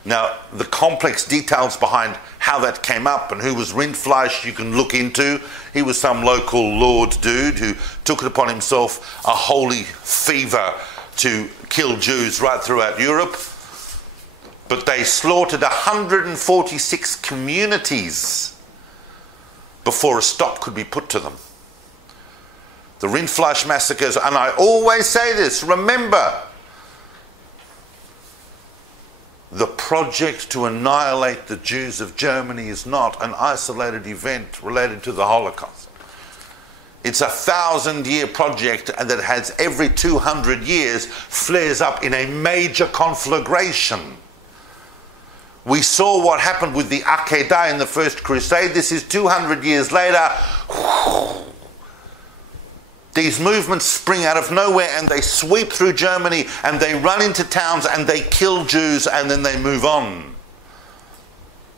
Now, the complex details behind how that came up and who was Rindfleisch you can look into. He was some local lord dude who took it upon himself a holy fever to kill Jews right throughout Europe. But they slaughtered 146 communities before a stop could be put to them. The Rindfleisch massacres, and I always say this, remember, the project to annihilate the Jews of Germany is not an isolated event related to the Holocaust. It's a 1,000-year project, and that has every 200 years flares up in a major conflagration. We saw what happened with the Akedah in the First Crusade. This is 200 years later. These movements spring out of nowhere and they sweep through Germany and they run into towns and they kill Jews and then they move on.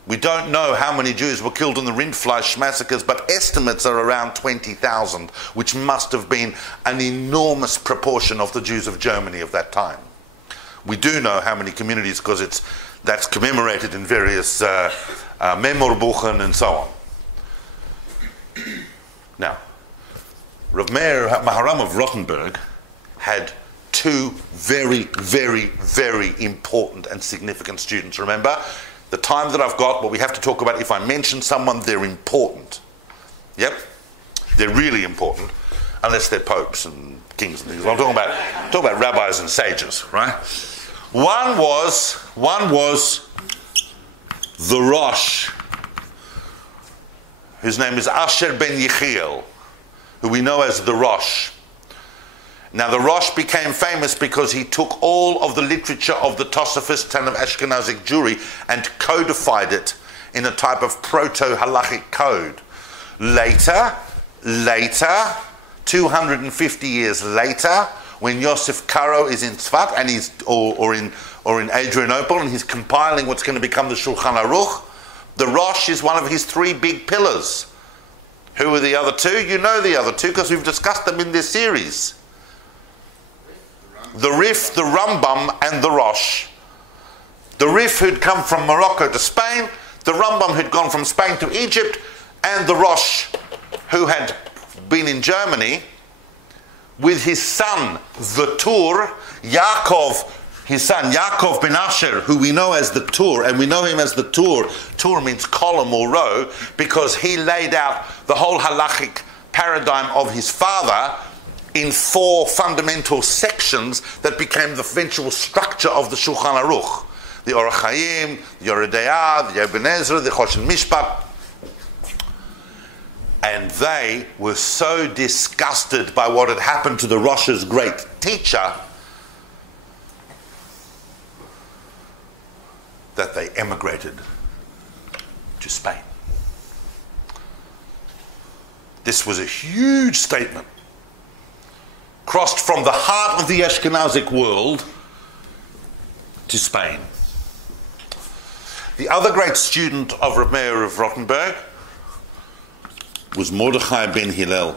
We don't know how many Jews were killed in the Rindfleisch massacres, but estimates are around 20,000, which must have been an enormous proportion of the Jews of Germany of that time. We do know how many communities because that's commemorated in various Memorbuchen and so on. Now, Rav Meir Maharam of Rottenburg had two very, very, very important and significant students. Remember, the time that I've got, what we have to talk about, if I mention someone, they're important. Yep, they're really important, unless they're popes and kings and things. I'm talking about rabbis and sages, right? One was the Rosh whose name is Asher ben Yechiel, who we know as the Rosh. Now the Rosh became famous because he took all of the literature of the Tosafist and of Ashkenazic Jewry and codified it in a type of proto-halachic code. Later, 250 years later, when Yosef Karo is in Tzfat and or in Adrianople, and he's compiling what's going to become the Shulchan Aruch, the Rosh is one of his three big pillars. Who are the other two? You know the other two because we've discussed them in this series. The Rif, the Rambam, and the Rosh. The Rif who'd come from Morocco to Spain, the Rambam who'd gone from Spain to Egypt, and the Rosh who had been in Germany with his son, the Tur, Yaakov, his son, Yaakov ben Asher, who we know as the Tur, and we know him as the Tur. Tur means column or row, because he laid out the whole halachic paradigm of his father in 4 fundamental sections that became the eventual structure of the Shulchan Aruch. The Orach Chaim, the Yoreh De'ah, the Ibn Ezra, the Choshen Mishpat. And they were so disgusted by what had happened to the Rosh's great teacher that they emigrated to Spain. This was a huge statement. Crossed from the heart of the Ashkenazic world to Spain. The other great student of Reb Meir of Rothenburg was Mordechai ben Hillel.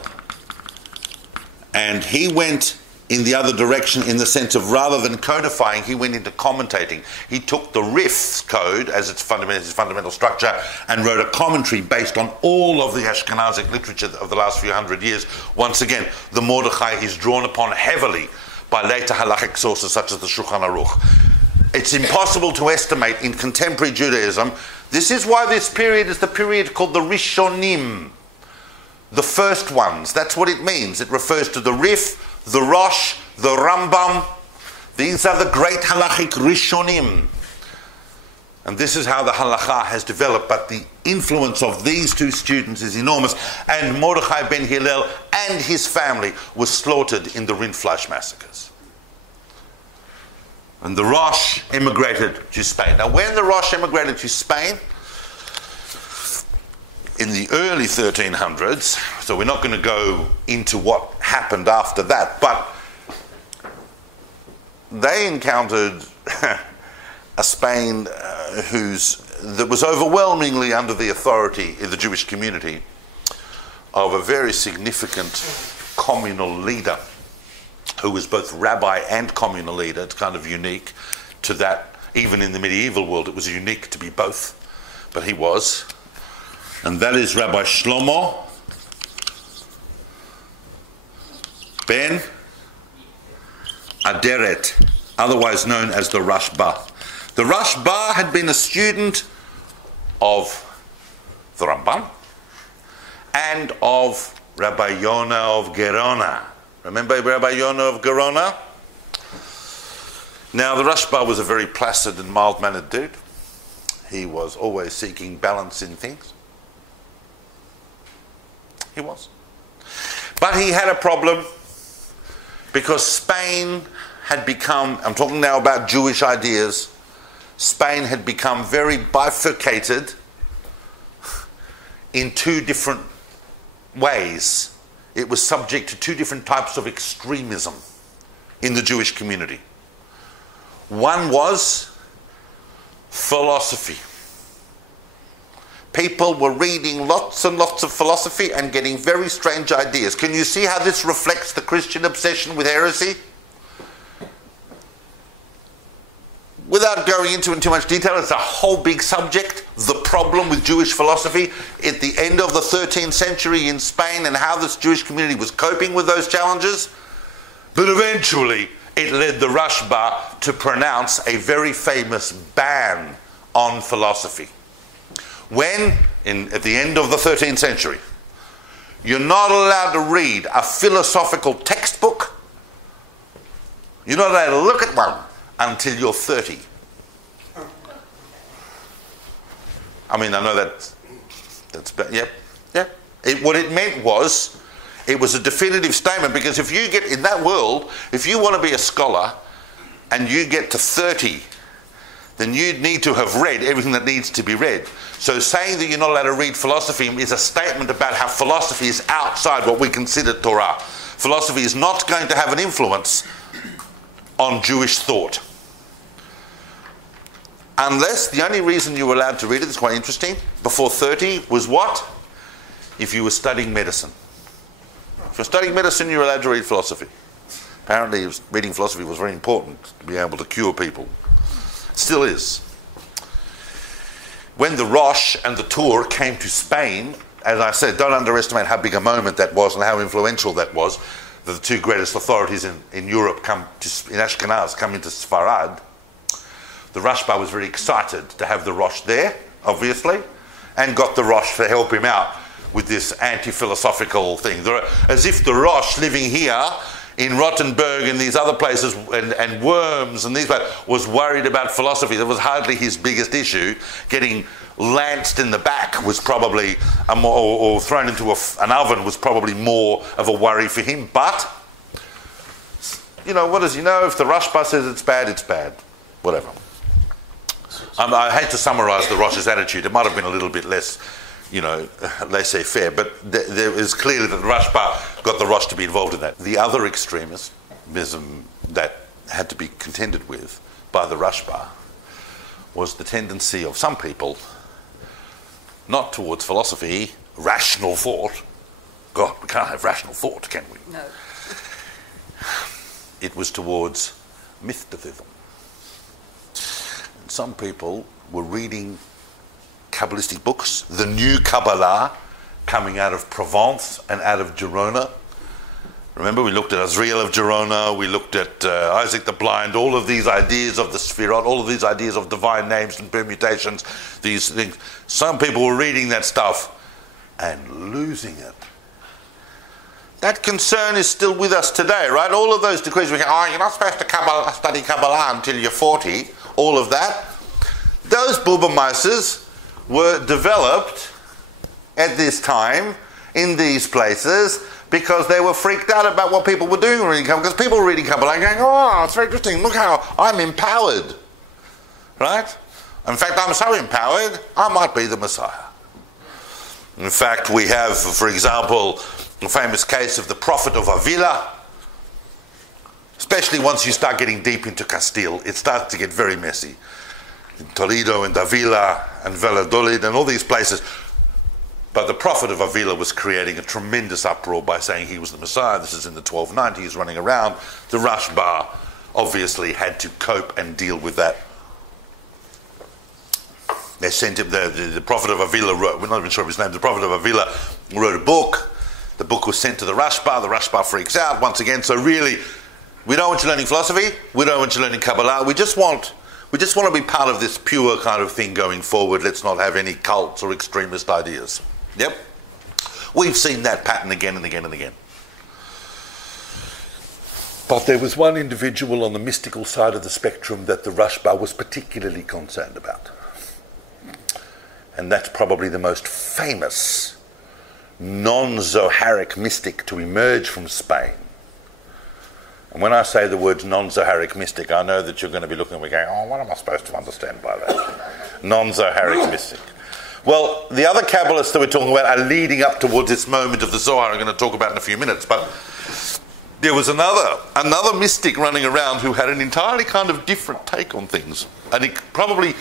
And he went in the other direction in the sense of rather than codifying, he went into commentating. He took the Rif's code as its fundamental structure and wrote a commentary based on all of the Ashkenazic literature of the last few hundred years. Once again, the Mordechai is drawn upon heavily by later halachic sources such as the Shulchan Aruch. It's impossible to estimate in contemporary Judaism. This is why this period is the period called the Rishonim, the first ones. That's what it means. It refers to the Rif, the Rosh, the Rambam. These are the great halachic Rishonim. And this is how the halacha has developed. But the influence of these two students is enormous. And Mordechai ben Hillel and his family were slaughtered in the Rindfleisch massacres. And the Rosh immigrated to Spain. Now when the Rosh immigrated to Spain, in the early 1300s, so we're not going to go into what happened after that, but they encountered a Spain that was overwhelmingly under the authority in the Jewish community of a very significant communal leader who was both rabbi and communal leader. It's kind of unique to that. Even in the medieval world, it was unique to be both, but he was. And that is Rabbi Shlomo ben Aderet, otherwise known as the Rashba. The Rashba had been a student of the Rambam and of Rabbi Yonah of Gerona. Remember Rabbi Yonah of Gerona? Now the Rashba was a very placid and mild-mannered dude. He was always seeking balance in things. He was. But he had a problem because Spain had become, I'm talking now about Jewish ideas, Spain had become very bifurcated in 2 different ways. It was subject to 2 different types of extremism in the Jewish community. One was philosophy. People were reading lots and lots of philosophy and getting very strange ideas. Can you see how this reflects the Christian obsession with heresy? Without going into it in too much detail, it's a whole big subject, the problem with Jewish philosophy at the end of the 13th century in Spain and how this Jewish community was coping with those challenges. But eventually, it led the Rashba to pronounce a very famous ban on philosophy. When, at the end of the 13th century, you're not allowed to read a philosophical textbook, you're not allowed to look at one until you're 30. I mean, I know that's yep. Yeah. What it meant was, it was a definitive statement, because if you get, in that world, if you want to be a scholar and you get to 30, then you need to have read everything that needs to be read. So saying that you're not allowed to read philosophy is a statement about how philosophy is outside what we consider Torah. Philosophy is not going to have an influence on Jewish thought. Unless, the only reason you were allowed to read it, it's quite interesting, before 30 was what? If you were studying medicine. If you're studying medicine, you're allowed to read philosophy. Apparently, reading philosophy was very important to be able to cure people. Still is. When the Rosh and the Tour came to Spain, as I said, don't underestimate how big a moment that was and how influential that was. The two greatest authorities in Europe in Ashkenaz come into Sfarad. The Rashba was very excited to have the Rosh there, obviously, and got the Rosh to help him out with this anti-philosophical thing. As if the Rosh living here in Rottenburg and these other places and Worms and these places was worried about philosophy. That was hardly his biggest issue. Getting lanced in the back was probably, or thrown into an oven was probably more of a worry for him. But, you know, what does he know? If the Rashba says it's bad, it's bad. Whatever. I hate to summarise the Rosh's attitude. It might have been a little bit less, you know, laissez-faire, but there is clearly that the Rashba got the Rosh to be involved in that. The other extremism that had to be contended with by the Rashba was the tendency of some people, not towards philosophy, rational thought. God, we can't have rational thought, can we? No. It was towards mysticism. And some people were reading Kabbalistic books, the new Kabbalah coming out of Provence and out of Girona. Remember, we looked at Azriel of Girona, we looked at Isaac the Blind, all of these ideas of the Sphirot, all of these ideas of divine names and permutations, these things. Some people were reading that stuff and losing it. That concern is still with us today, right? All of those decrees, we go, oh, you're not supposed to study Kabbalah until you're 40, all of that. Those Bubamaises were developed at this time in these places because they were freaked out about what people were doing reading Kabbalah. Because people were reading Kabbalah and going, oh, it's very interesting, look how I'm empowered. Right? In fact, I'm so empowered, I might be the Messiah. In fact, we have, for example, the famous case of the prophet of Avila. Especially once you start getting deep into Castile, it starts to get very messy. In Toledo and Avila and Valladolid and all these places. But the prophet of Avila was creating a tremendous uproar by saying he was the Messiah. This is in the 1290s, running around. The Rashba obviously had to cope and deal with that. They sent him, the prophet of Avila wrote, we're not even sure of his name, the prophet of Avila wrote a book. The book was sent to the Rashba freaks out once again. So really, we don't want you learning philosophy, we don't want you learning Kabbalah, we just want to be part of this pure kind of thing going forward. Let's not have any cults or extremist ideas. Yep. We've seen that pattern again and again and again. But there was one individual on the mystical side of the spectrum that the Rashba was particularly concerned about. And that's probably the most famous non-Zoharic mystic to emerge from Spain. And when I say the words non-Zoharic mystic, I know that you're going to be looking at me going, oh, what am I supposed to understand by that? Non-Zoharic mystic. Well, the other Kabbalists that we're talking about are leading up towards this moment of the Zohar I'm going to talk about in a few minutes. But there was another mystic running around who had an entirely kind of different take on things. And he probably,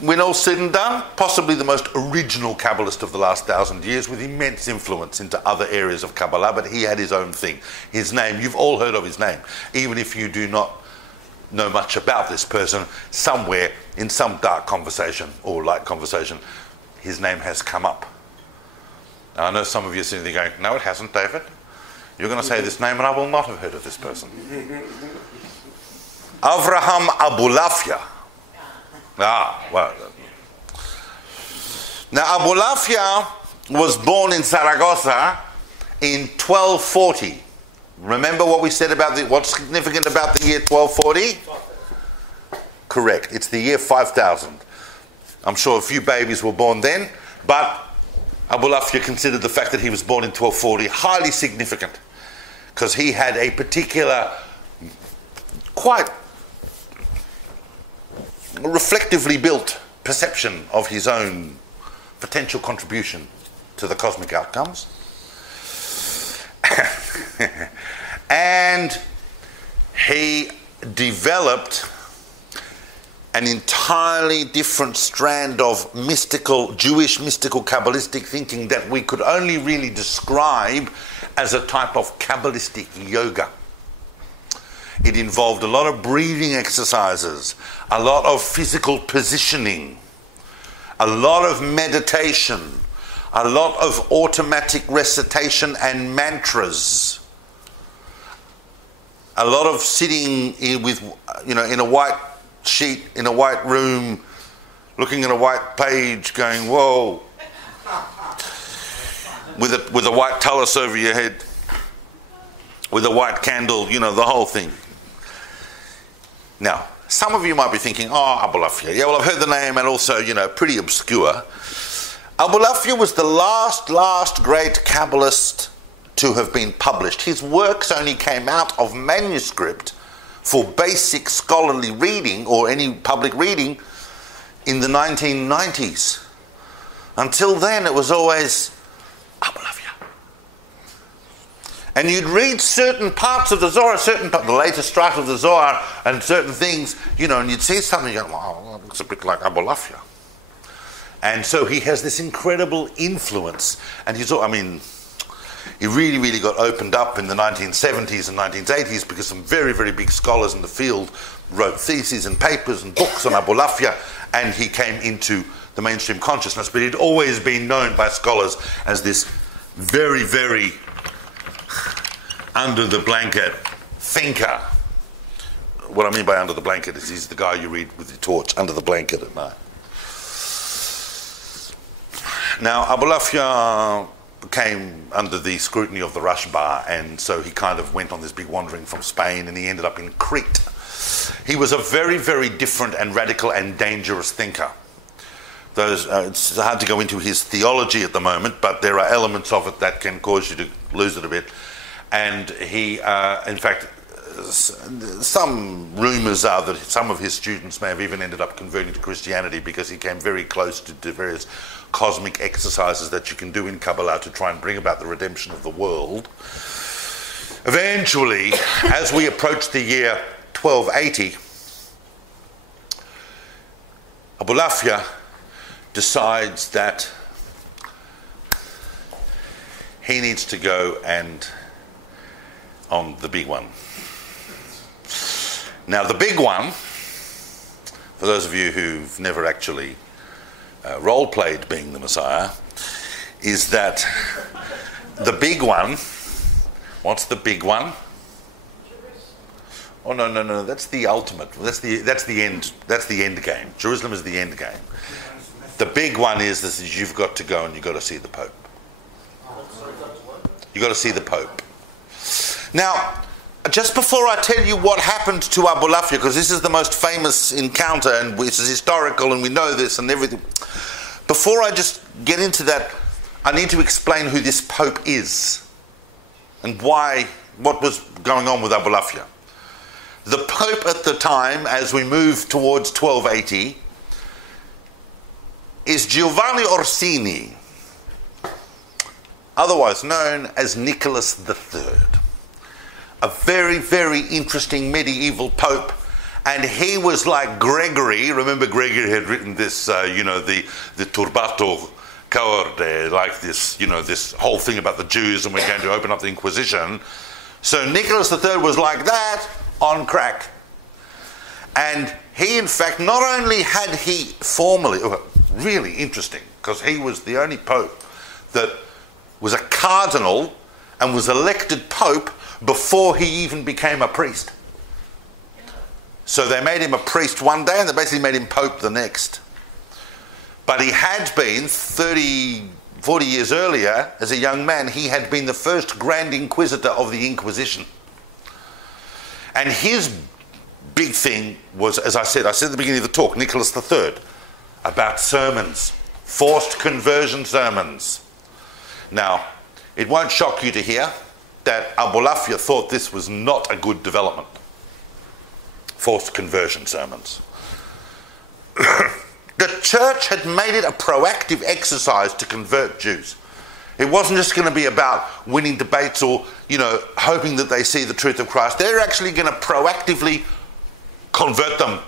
when all said and done, possibly the most original Kabbalist of the last 1,000 years with immense influence into other areas of Kabbalah, but he had his own thing. His name, you've all heard of his name. Even if you do not know much about this person, somewhere in some dark conversation or light conversation, his name has come up. Now, I know some of you are sitting there going, no, it hasn't, David. You're going to say this name and I will not have heard of this person. Avraham Abulafia. Well. Now, Abulafia was born in Zaragoza in 1240. Remember what we said about what's significant about the year 1240? Correct. It's the year 5000. I'm sure a few babies were born then, but Abulafia considered the fact that he was born in 1240 highly significant, because he had a particular, quite reflectively built perception of his own potential contribution to the cosmic outcomes. And he developed an entirely different strand of mystical, Jewish mystical Kabbalistic thinking that we could only really describe as a type of Kabbalistic yoga. It involved a lot of breathing exercises, a lot of physical positioning, a lot of meditation, a lot of automatic recitation and mantras, a lot of sitting in a white sheet, in a white room, looking at a white page, going, whoa, with a white talus over your head, with a white candle, the whole thing. Now, some of you might be thinking, Abulafia. Yeah, well, I've heard the name, and also, pretty obscure. Abulafia was the last great Kabbalist to have been published. His works only came out of manuscript for basic scholarly reading or any public reading in the 1990s. Until then, it was always Abulafia. And you'd read certain parts of the Zohar, the later strata of the Zohar, and certain things, and you'd see something, you go, wow, that looks a bit like Abulafia. And so he has this incredible influence, and he really, really got opened up in the 1970s and 1980s because some very, very big scholars in the field wrote theses and papers and books on Abulafia, and he came into the mainstream consciousness. But he'd always been known by scholars as this very, very under-the-blanket thinker. What I mean by under the blanket is he's the guy you read with your torch under the blanket at night. Now, Abulafia came under the scrutiny of the Rashba, and so he kind of went on this big wandering from Spain, and he ended up in Crete. He was a very, very different and radical and dangerous thinker. It's hard to go into his theology at the moment, but there are elements of it that can cause you to lose it a bit. And he, in fact, some rumours are that some of his students may have even ended up converting to Christianity because he came very close to various cosmic exercises that you can do in Kabbalah to try and bring about the redemption of the world. Eventually, as we approach the year 1280, Abulafia decides that he needs to go and on the big one. Now, the big one, for those of you who've never actually role-played being the Messiah, is that the big one, what's the big one? Oh, no, that's the ultimate. That's the end game. Jerusalem is the end game. The big one is that you've got to go and you've got to see the Pope. You've got to see the Pope. Now, just before I tell you what happened to Abulafia, because this is the most famous encounter and this is historical and we know this and everything, before I just get into that, I need to explain who this Pope is and what was going on with Abulafia. The Pope at the time, as we move towards 1280, is Giovanni Orsini, otherwise known as Nicholas III. A very, very interesting medieval pope, and he was like Gregory. Remember, Gregory had written this, the Turbato Corde, like this, this whole thing about the Jews, and we're going to open up the Inquisition. So Nicholas III was like that on crack, and he, in fact, not only had he formally, really interesting, because he was the only pope that was a cardinal and was elected pope before he even became a priest. So they made him a priest one day and they basically made him pope the next. But he had been 30, 40 years earlier, as a young man, he had been the first Grand Inquisitor of the Inquisition. And his big thing was, as I said at the beginning of the talk, Nicholas III, about sermons, forced conversion sermons. Now, it won't shock you to hear that Abulafia thought this was not a good development. Forced conversion sermons. The church had made it a proactive exercise to convert Jews. It wasn't just going to be about winning debates or, hoping that they see the truth of Christ. They're actually going to proactively convert them.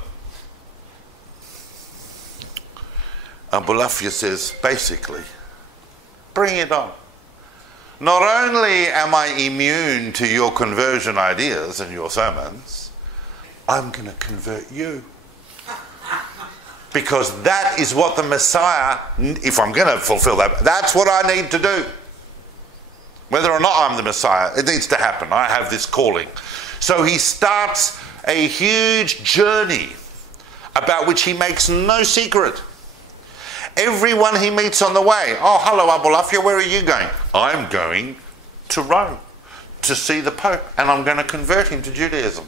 Abulafia says, basically, bring it on. Not only am I immune to your conversion ideas and your sermons, I'm going to convert you. Because that is what the Messiah, if I'm going to fulfill that, that's what I need to do. Whether or not I'm the Messiah, it needs to happen. I have this calling. So he starts a huge journey about which he makes no secret. Everyone he meets on the way, oh, hello, Abulafia, where are you going? I'm going to Rome to see the Pope, and I'm going to convert him to Judaism.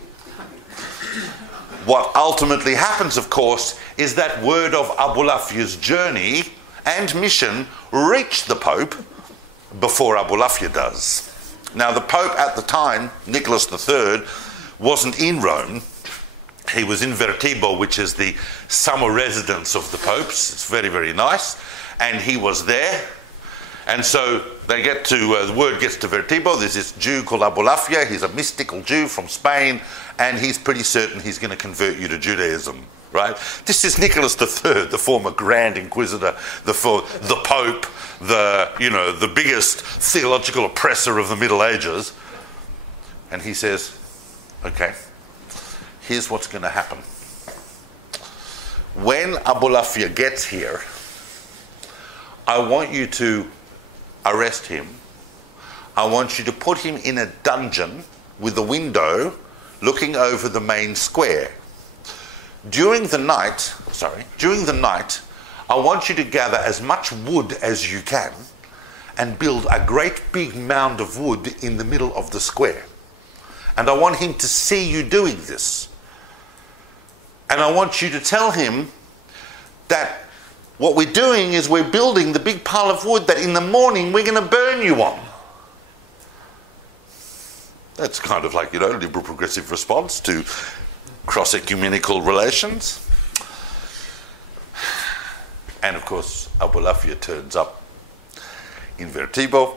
What ultimately happens, of course, is that word of Abulafia's journey and mission reach the Pope before Abulafia does. Now, the Pope at the time, Nicholas III, wasn't in Rome. He was in Vertibo, which is the summer residence of the popes. It's very, very nice. And he was there. And so they get to, the word gets to Vertibo. There's this Jew called Abulafia. He's a mystical Jew from Spain. And he's pretty certain he's going to convert you to Judaism, right? This is Nicholas III, the former Grand Inquisitor, the Pope, the biggest theological oppressor of the Middle Ages. And he says, okay, here's what's going to happen. When Abulafia gets here, I want you to arrest him. I want you to put him in a dungeon with a window looking over the main square. During the night, I want you to gather as much wood as you can and build a great big mound of wood in the middle of the square. And I want him to see you doing this. And I want you to tell him that what we're doing is we're building the big pile of wood that in the morning we're going to burn you on. That's kind of like, liberal progressive response to cross-ecumenical relations. And of course, Abulafia turns up in Vertibo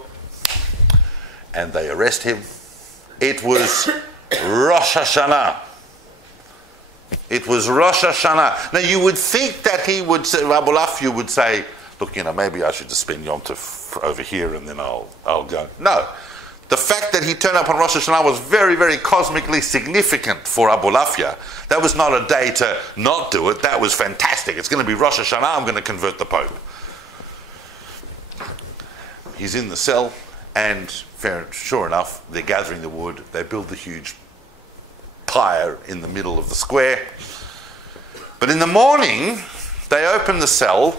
and they arrest him. It was Rosh Hashanah. It was Rosh Hashanah. Now you would think that he would say, Abulafia would say, look, maybe I should just spend Yom Tov over here and then I'll go. No. The fact that he turned up on Rosh Hashanah was very, very cosmically significant for Abulafia. That was not a day to not do it. That was fantastic. It's going to be Rosh Hashanah. I'm going to convert the Pope. He's in the cell, and sure enough, they're gathering the wood. They build the huge pyre in the middle of the square. But in the morning, they open the cell,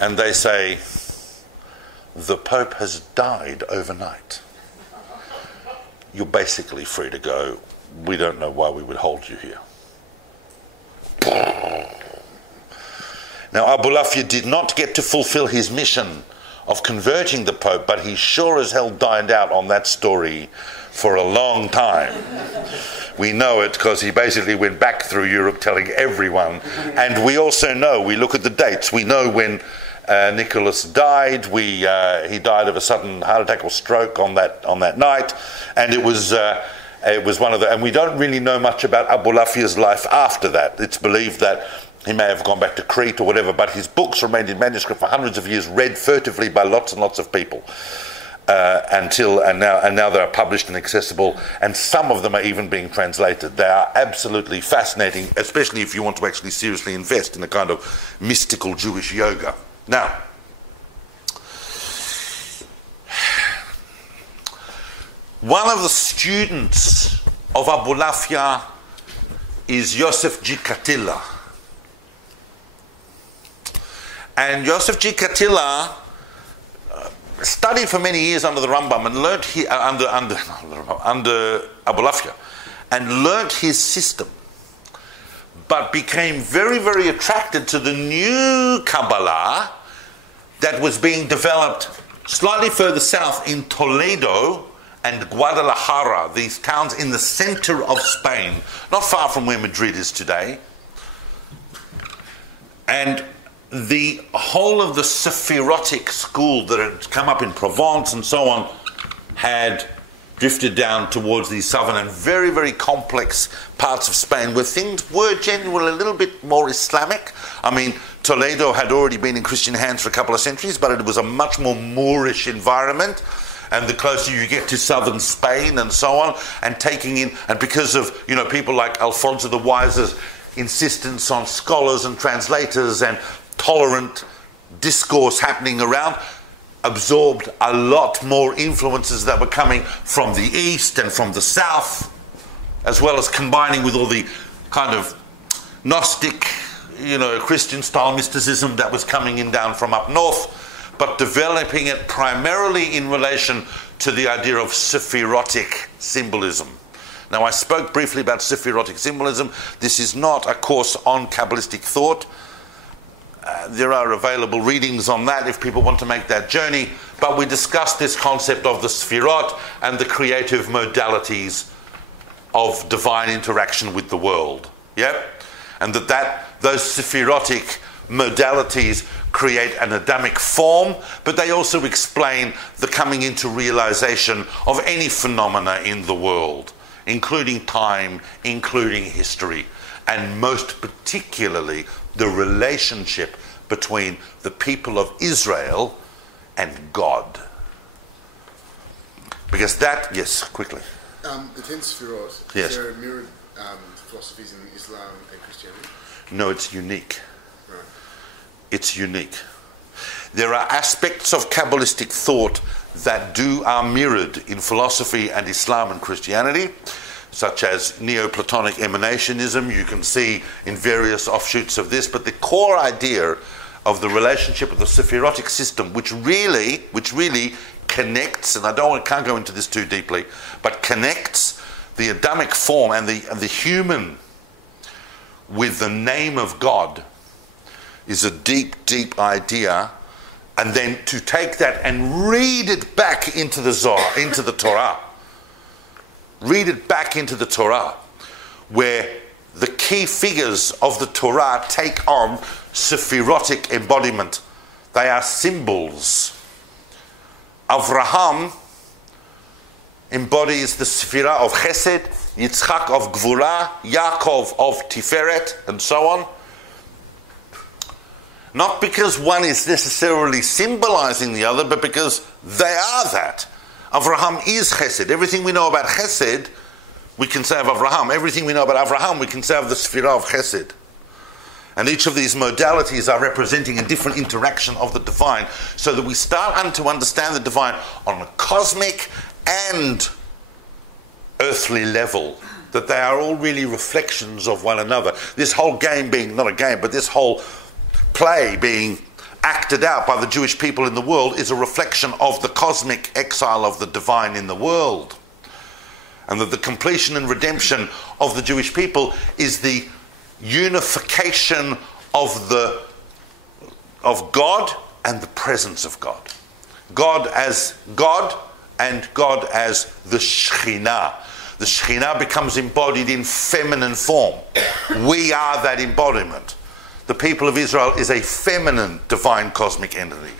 and they say, the Pope has died overnight. You're basically free to go. We don't know why we would hold you here. Now, Abulafia did not get to fulfill his mission of converting the Pope, but he sure as hell dined out on that story for a long time. We know it because he basically went back through Europe telling everyone. And we also know, we look at the dates, we know when Nicholas died. He died of a sudden heart attack or stroke on that night, and it was one of the. And we don't really know much about Abulafia's life after that. It's believed that he may have gone back to Crete or whatever, but his books remained in manuscript for hundreds of years, read furtively by lots and lots of people, and now they are published and accessible, and some of them are even being translated. They are absolutely fascinating, especially if you want to actually seriously invest in a kind of mystical Jewish yoga. Now, one of the students of Abulafia is Yosef G. Katila. And Yosef G. Katila studied for many years under the Rambam and learnt under Abulafia, and learnt his system, but became very, very attracted to the new Kabbalah that was being developed Slightly further south in Toledo and Guadalajara, these towns in the center of Spain, not far from where Madrid is today. And the whole of the Sephirotic school that had come up in Provence and so on had drifted down towards these southern and very, very complex parts of Spain where things were genuinely a little bit more Islamic. I mean, Toledo had already been in Christian hands for a couple of centuries, but it was a much more Moorish environment. And the closer you get to southern Spain and so on, and taking in, and because of, you know, people like Alfonso the Wise's insistence on scholars and translators and tolerant discourse happening around, absorbed a lot more influences that were coming from the east and from the south, as well as combining with all the kind of Gnostic, you know, Christian style mysticism that was coming in down from up north, but developing it primarily in relation to the idea of Sephirotic symbolism. Now, I spoke briefly about Sephirotic symbolism. This is not a course on Kabbalistic thought. There are available readings on that if people want to make that journey, but we discussed this concept of the Sphirot and the creative modalities of divine interaction with the world. Yep? And those Sephirotic modalities create an Adamic form, but they also explain the coming into realization of any phenomena in the world, including time, including history, and most particularly the relationship between the people of Israel and God. Because that, yes, quickly. The 10 Sphirot, yes. Is there mirrored philosophies in Islam and Christianity? No, it's unique. Right. It's unique. There are aspects of Kabbalistic thought that are mirrored in philosophy and Islam and Christianity, such as Neoplatonic emanationism. You can see in various offshoots of this, but the core idea of the relationship of the Sephirotic system, which really connects, and can't go into this too deeply, but connects the Adamic form and the human with the name of God, is a deep, deep idea. And then to take that and read it back into the Zohar, into the Torah. Read it back into the Torah, where the key figures of the Torah take on Sephirotic embodiment. They are symbols. Avraham embodies the Sephirah of Chesed, Yitzchak of Gvura, Yaakov of Tiferet, and so on. Not because one is necessarily symbolizing the other, but because they are that. Avraham is Chesed. Everything we know about Chesed, we can say of Avraham. Everything we know about Avraham, we can say of the Sephirah of Chesed. And each of these modalities are representing a different interaction of the divine, so that we start to understand the divine on a cosmic and earthly level, that they are all really reflections of one another. This whole game being, not a game, but this whole play being acted out by the Jewish people in the world is a reflection of the cosmic exile of the divine in the world. And that the completion and redemption of the Jewish people is the unification of God and the presence of God. God as God and God as the Shekhinah. The Shekhinah becomes embodied in feminine form. We are that embodiment. The people of Israel is a feminine divine cosmic entity.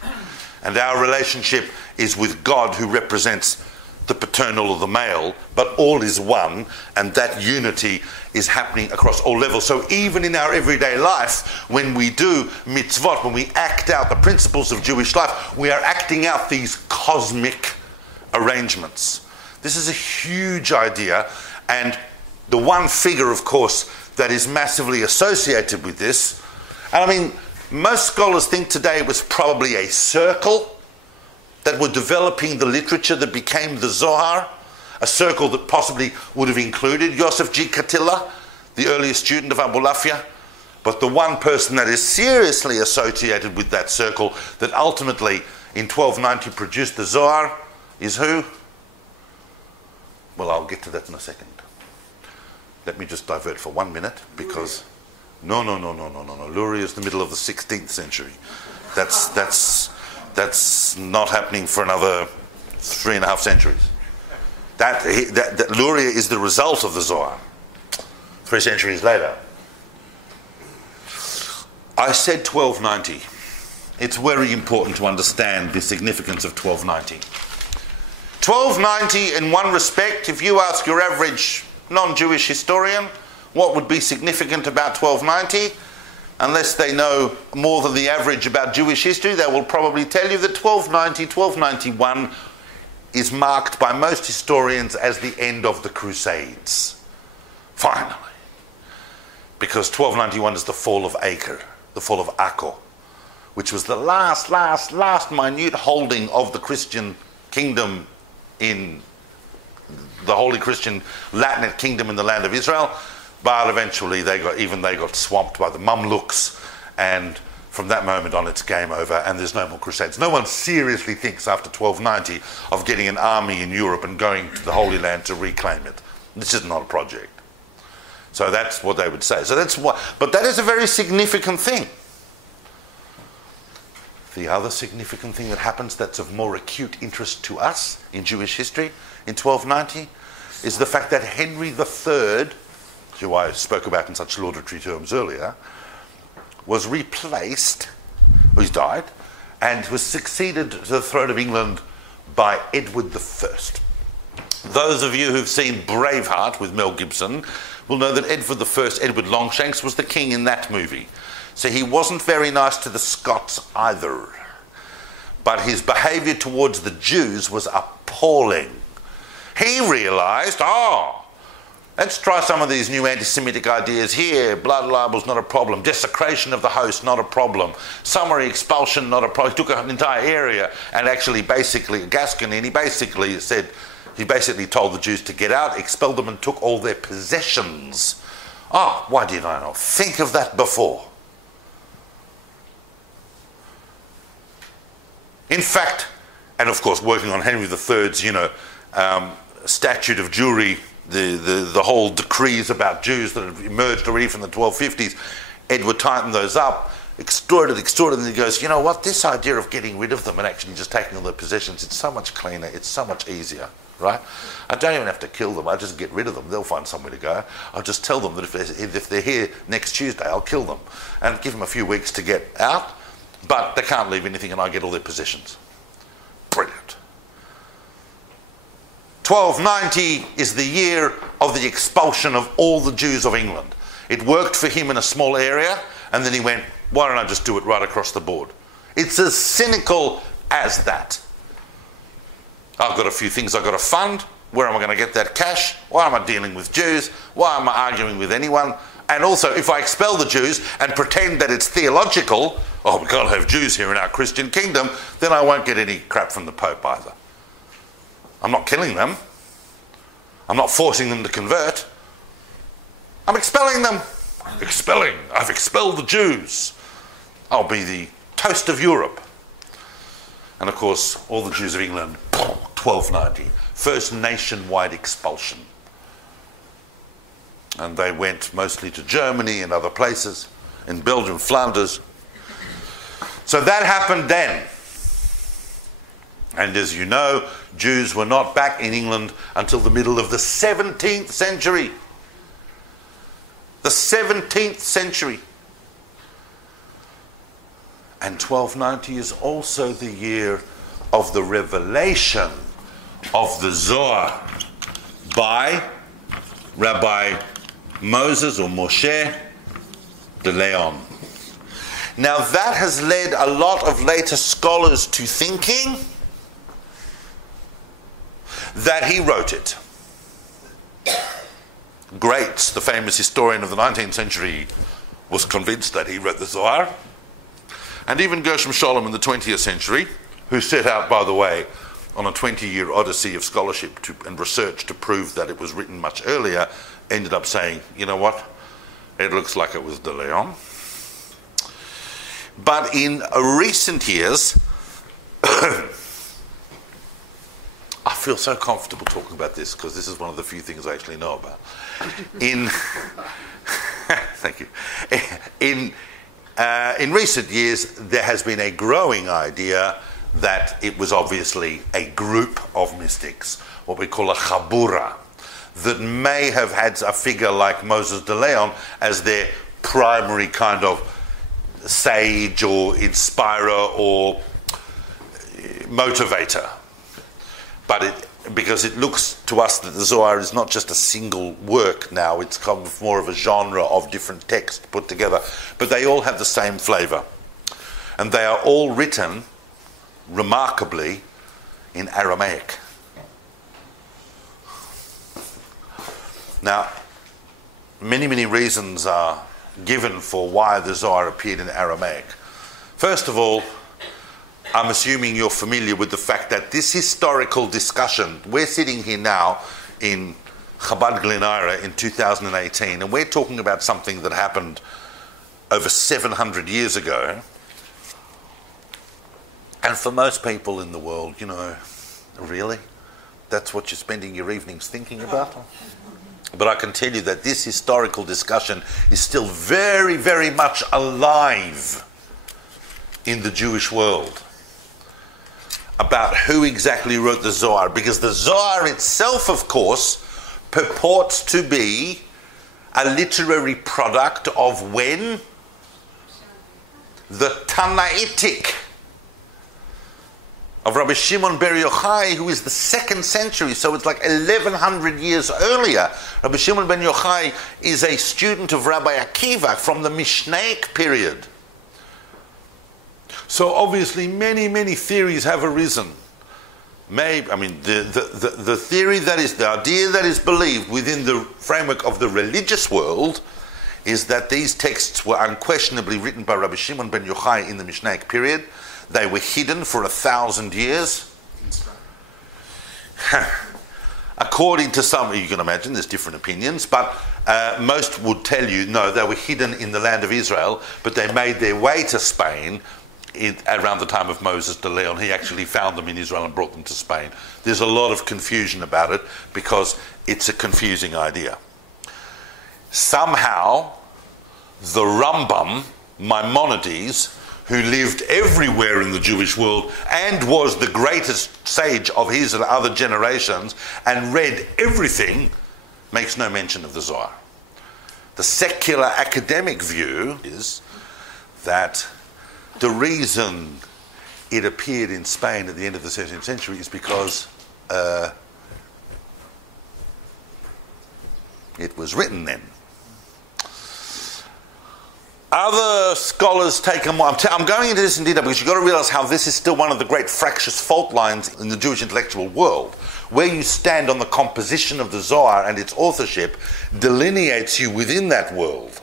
And our relationship is with God, who represents the paternal or the male, but all is one, and that unity is happening across all levels. So even in our everyday life, when we do mitzvot, when we act out the principles of Jewish life, we are acting out these cosmic arrangements. This is a huge idea, and the one figure, of course, that is massively associated with this, and I mean, most scholars think today it was probably a circle that were developing the literature that became the Zohar, a circle that possibly would have included Yosef G. Katila, the earliest student of Abulafia, but the one person that is seriously associated with that circle that ultimately in 1290 produced the Zohar is who? Well, I'll get to that in a second. Let me just divert for 1 minute, because No. Luria is the middle of the 16th century. That's That's not happening for another 3.5 centuries. That Luria is the result of the Zohar. 3 centuries later. I said 1290. It's very important to understand the significance of 1290. 1290, in one respect, if you ask your average non-Jewish historian what would be significant about 1290, unless they know more than the average about Jewish history, they will probably tell you that 1290, 1291 is marked by most historians as the end of the Crusades. Finally. Because 1291 is the fall of Acre, the fall of Akko, which was the last minute holding of the Christian kingdom in the Holy Christian Latinate kingdom in the land of Israel. But eventually they got swamped by the Mamluks, and from that moment on it's game over and there's no more crusades. No one seriously thinks after 1290 of getting an army in Europe and going to the Holy Land to reclaim it. This is not a project. So that's what they would say. But that is a very significant thing. The other significant thing that happens that's of more acute interest to us in Jewish history in 1290 is the fact that Henry III, who I spoke about in such laudatory terms earlier, was replaced, he's died, and was succeeded to the throne of England by Edward I. Those of you who've seen Braveheart with Mel Gibson will know that Edward I, Edward Longshanks, was the king in that movie. So he wasn't very nice to the Scots either. But his behaviour towards the Jews was appalling. He realised, let's try some of these new anti-Semitic ideas here. Blood libel's not a problem. Desecration of the host, not a problem. Summary expulsion, not a problem. He took an entire area and actually basically, Gascony, and he basically told the Jews to get out, expelled them and took all their possessions. Why did I not think of that before? In fact, and of course working on Henry III's, statute of Jewry, the whole decrees about Jews that have emerged already from the 1250s, Edward tightened those up, extorted, and he goes, you know what, this idea of getting rid of them and actually just taking all their possessions, it's so much cleaner, it's so much easier, right? I don't even have to kill them, I just get rid of them, they'll find somewhere to go. I'll just tell them that if they're here next Tuesday, I'll kill them and give them a few weeks to get out, but they can't leave anything and I get all their possessions. Brilliant. 1290 is the year of the expulsion of all the Jews of England. It worked for him in a small area, and then he went, why don't I just do it right across the board? It's as cynical as that. I've got a few things I've got to fund. Where am I going to get that cash? Why am I dealing with Jews? Why am I arguing with anyone? And also, if I expel the Jews and pretend that it's theological, we can't have Jews here in our Christian kingdom, then I won't get any crap from the Pope either. I'm not killing them. I'm not forcing them to convert. I'm expelling them. I've expelled the Jews. I'll be the toast of Europe. And of course, all the Jews of England, 1290, first nationwide expulsion. And they went mostly to Germany and other places, in Belgium, Flanders. So that happened then. And as you know, Jews were not back in England until the middle of the 17th century. The 17th century. And 1290 is also the year of the revelation of the Zohar by Rabbi Moses or Moshe de Leon. Now that has led a lot of later scholars to thinking that he wrote it. Graetz, the famous historian of the 19th century, was convinced that he wrote the Zohar. And even Gershom Scholem in the 20th century, who set out, by the way, on a 20-year odyssey of scholarship and research to prove that it was written much earlier, ended up saying, you know what, it looks like it was de Leon. But in recent years, I feel so comfortable talking about this because this is one of the few things I actually know about. Thank you. In recent years, there has been a growing idea that it was obviously a group of mystics, what we call a chabura, that may have had a figure like Moses de Leon as their primary kind of sage or inspirer or motivator. But because it looks to us that the Zohar is not just a single work now, it's kind of more of a genre of different texts put together, but they all have the same flavour. And they are all written, remarkably, in Aramaic. Now, many reasons are given for why the Zohar appeared in Aramaic. First of all, I'm assuming you're familiar with the fact that this historical discussion, we're sitting here now in Chabad Glen Ira in 2018, and we're talking about something that happened over 700 years ago. And for most people in the world, you know, really? That's what you're spending your evenings thinking about? But I can tell you that this historical discussion is still very much alive in the Jewish world about who exactly wrote the Zohar, because the Zohar itself, of course, purports to be a literary product of when? The Tanaitic of Rabbi Shimon Bar Yochai, who is the 2nd century, so it's like 1100 years earlier. Rabbi Shimon ben Yochai is a student of Rabbi Akiva from the Mishnaic period. So obviously many theories have arisen. The theory that is, the idea that is believed within the framework of the religious world is that these texts were unquestionably written by Rabbi Shimon ben Yochai in the Mishnaic period. They were hidden for 1,000 years. According to some, you can imagine there's different opinions, but most would tell you, no, they were hidden in the land of Israel, but they made their way to Spain around the time of Moses de Leon. He actually found them in Israel and brought them to Spain. There's a lot of confusion about it because it's a confusing idea. Somehow, the Rambam, Maimonides, who lived everywhere in the Jewish world and was the greatest sage of his and other generations and read everything, makes no mention of the Zohar. The secular academic view is that the reason it appeared in Spain at the end of the 17th century is because it was written then. Other scholars take a more... I'm going into this in detail because you've got to realise how this is still one of the great fractious fault lines in the Jewish intellectual world. Where you stand on the composition of the Zohar and its authorship delineates you within that world.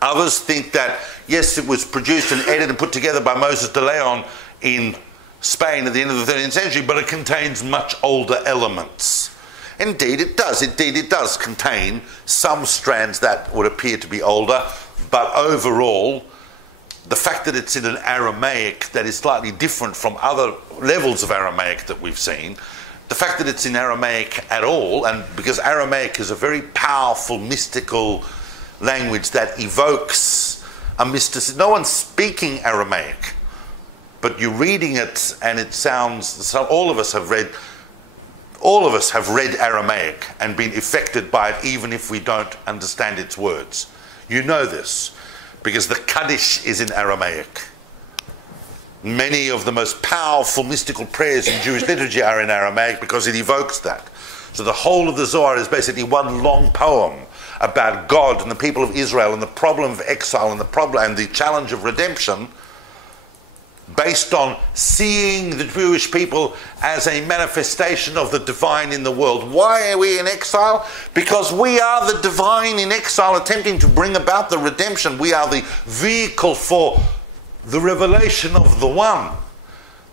Others think that, yes, it was produced and edited and put together by Moses de Leon in Spain at the end of the 13th century, but it contains much older elements. Indeed it does. Indeed it does contain some strands that would appear to be older, but overall, the fact that it's in an Aramaic that is slightly different from other levels of Aramaic that we've seen, the fact that it's in Aramaic at all, and because Aramaic is a very powerful, mystical language that evokes a mysticism. No one's speaking Aramaic, but you're reading it and it sounds... So all of us have read Aramaic and been affected by it, even if we don't understand its words. You know this, because the Kaddish is in Aramaic. Many of the most powerful mystical prayers in Jewish liturgy are in Aramaic because it evokes that. So the whole of the Zohar is basically one long poem about God and the people of Israel and the problem of exile and the challenge of redemption, based on seeing the Jewish people as a manifestation of the divine in the world. Why are we in exile? Because we are the divine in exile, attempting to bring about the redemption. We are the vehicle for the revelation of the One,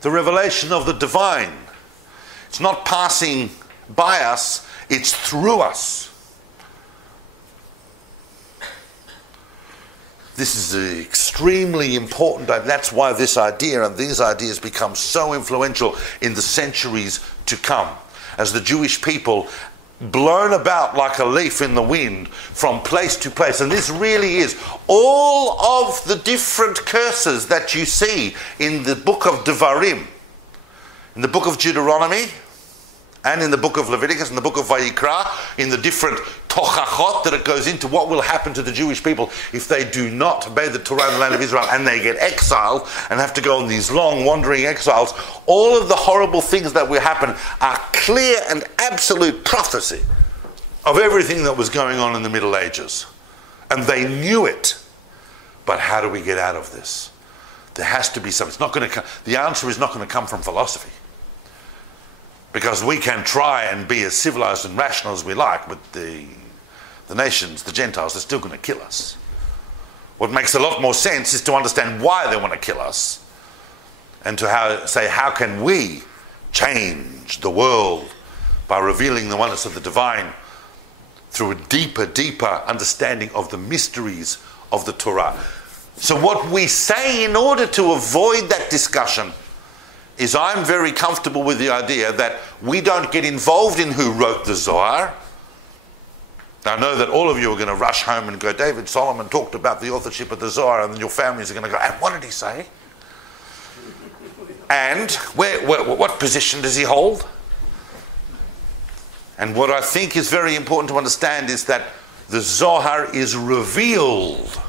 the revelation of the divine. It's not passing by us, it's through us. This is extremely important. That's why this idea and these ideas become so influential in the centuries to come. As the Jewish people blown about like a leaf in the wind from place to place. And this really is all of the different curses that you see in the book of Devarim, in the book of Deuteronomy, and in the book of Leviticus, in the book of Vayikra, in the different tochachot that it goes into what will happen to the Jewish people if they do not obey the Torah in the land of Israel and they get exiled and have to go on these long wandering exiles. All of the horrible things that will happen are clear and absolute prophecy of everything that was going on in the Middle Ages. And they knew it. But how do we get out of this? There has to be something. It's not going to come. The answer is not going to come from philosophy. Because we can try and be as civilized and rational as we like, but the nations, the Gentiles, are still going to kill us. What makes a lot more sense is to understand why they want to kill us and to say, how can we change the world by revealing the oneness of the divine through a deeper, deeper understanding of the mysteries of the Torah. So what we say in order to avoid that discussion is I'm very comfortable with the idea that we don't get involved in who wrote the Zohar. I know that all of you are going to rush home and go, David Solomon talked about the authorship of the Zohar, and then your families are going to go, and what did he say? And what position does he hold? And what I think is very important to understand is that the Zohar is revealed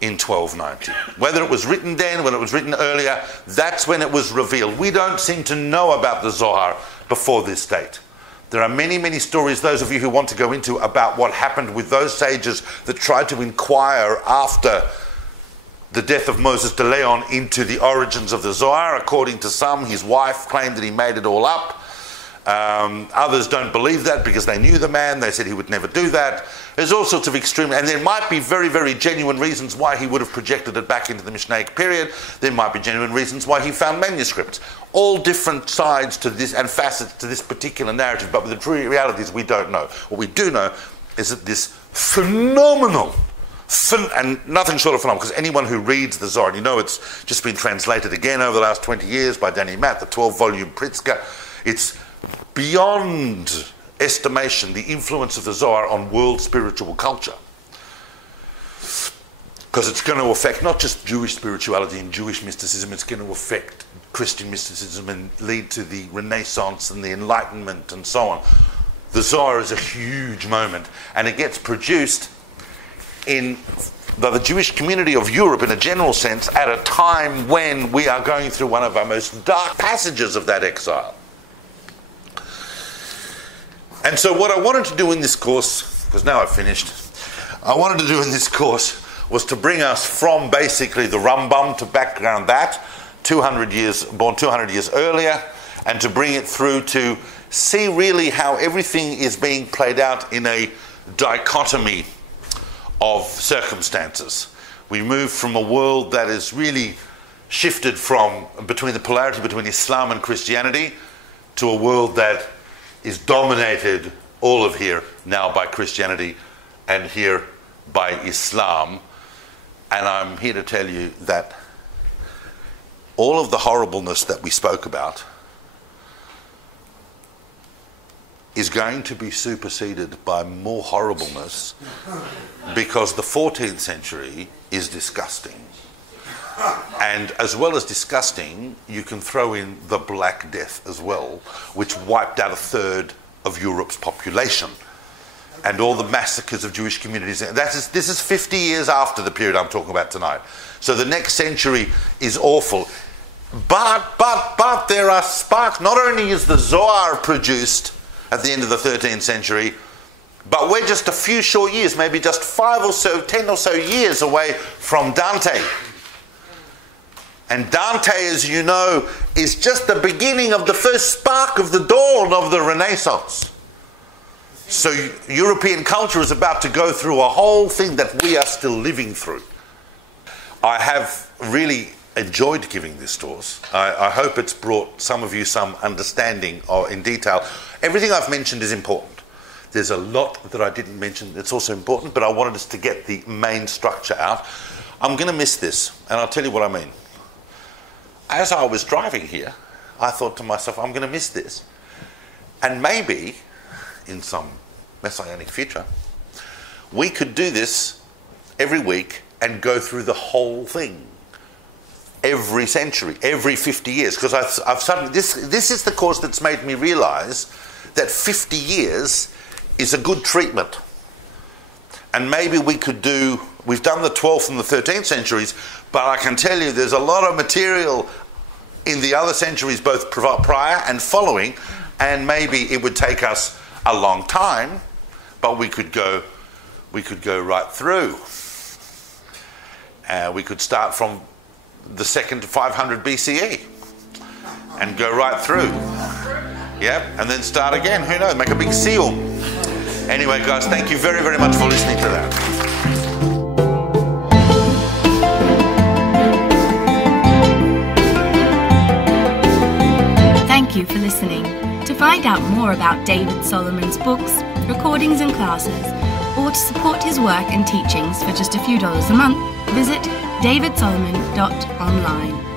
in 1290. Whether it was written then, whether it was written earlier, that's when it was revealed. We don't seem to know about the Zohar before this date. There are many, many stories, those of you who want to go into, about what happened with those sages that tried to inquire after the death of Moses de Leon into the origins of the Zohar. According to some, his wife claimed that he made it all up. Others don't believe that because they knew the man. They said he would never do that. There's all sorts of extreme, and there might be very, very genuine reasons why he would have projected it back into the Mishnaic period. There might be genuine reasons why he found manuscripts. All different sides to this and facets to this particular narrative, but the true reality is we don't know. What we do know is that this phenomenal, and nothing short of phenomenal, because anyone who reads the Zohar, and you know it's just been translated again over the last 20 years by Danny Matt, the 12-volume Pritzker, it's beyond estimation the influence of the Zohar on world spiritual culture. Because it's going to affect not just Jewish spirituality and Jewish mysticism, it's going to affect Christian mysticism and lead to the Renaissance and the Enlightenment and so on. The Zohar is a huge moment, and it gets produced in the Jewish community of Europe in a general sense at a time when we are going through one of our most dark passages of that exile. And so what I wanted to do in this course, because now I've finished, I wanted to do in this course was to bring us from basically the Rambam to background that, 200 years, born 200 years earlier, and to bring it through to see really how everything is being played out in a dichotomy of circumstances. We move from a world that is really shifted from between the polarity between Islam and Christianity to a world that is dominated all of here now by Christianity and here by Islam. And I'm here to tell you that all of the horribleness that we spoke about is going to be superseded by more horribleness because the 14th century is disgusting. And as well as disgusting, you can throw in the Black Death as well, which wiped out a third of Europe's population. And all the massacres of Jewish communities. This is 50 years after the period I'm talking about tonight. So the next century is awful. But there are sparks. Not only is the Zohar produced at the end of the 13th century, but we're just a few short years, maybe just 5 or so, 10 or so years away from Dante. And Dante, as you know, is just the beginning of the first spark of the dawn of the Renaissance. So European culture is about to go through a whole thing that we are still living through. I have really enjoyed giving this course. I hope it's brought some of you some understanding in detail. Everything I've mentioned is important. There's a lot that I didn't mention that's also important, but I wanted us to get the main structure out. I'm going to miss this, and I'll tell you what I mean. As I was driving here, I thought to myself, I'm going to miss this. And maybe in some messianic future, we could do this every week and go through the whole thing. Every century, every 50 years. Because I've suddenly, this is the course that's made me realise that 50 years is a good treatment. And maybe we could do, we've done the 12th and the 13th centuries, but I can tell you there's a lot of material in the other centuries, both prior and following, and maybe it would take us a long time, but we could go right through. We could start from the 2nd to 500 BCE and go right through. Yep, and then start again. Who knows? Make a big seal. Anyway, guys, thank you very, very much for listening to that. Thank you for listening. To find out more about David Solomon's books, recordings and classes, or to support his work and teachings for just a few dollars a month, visit davidsolomon.online.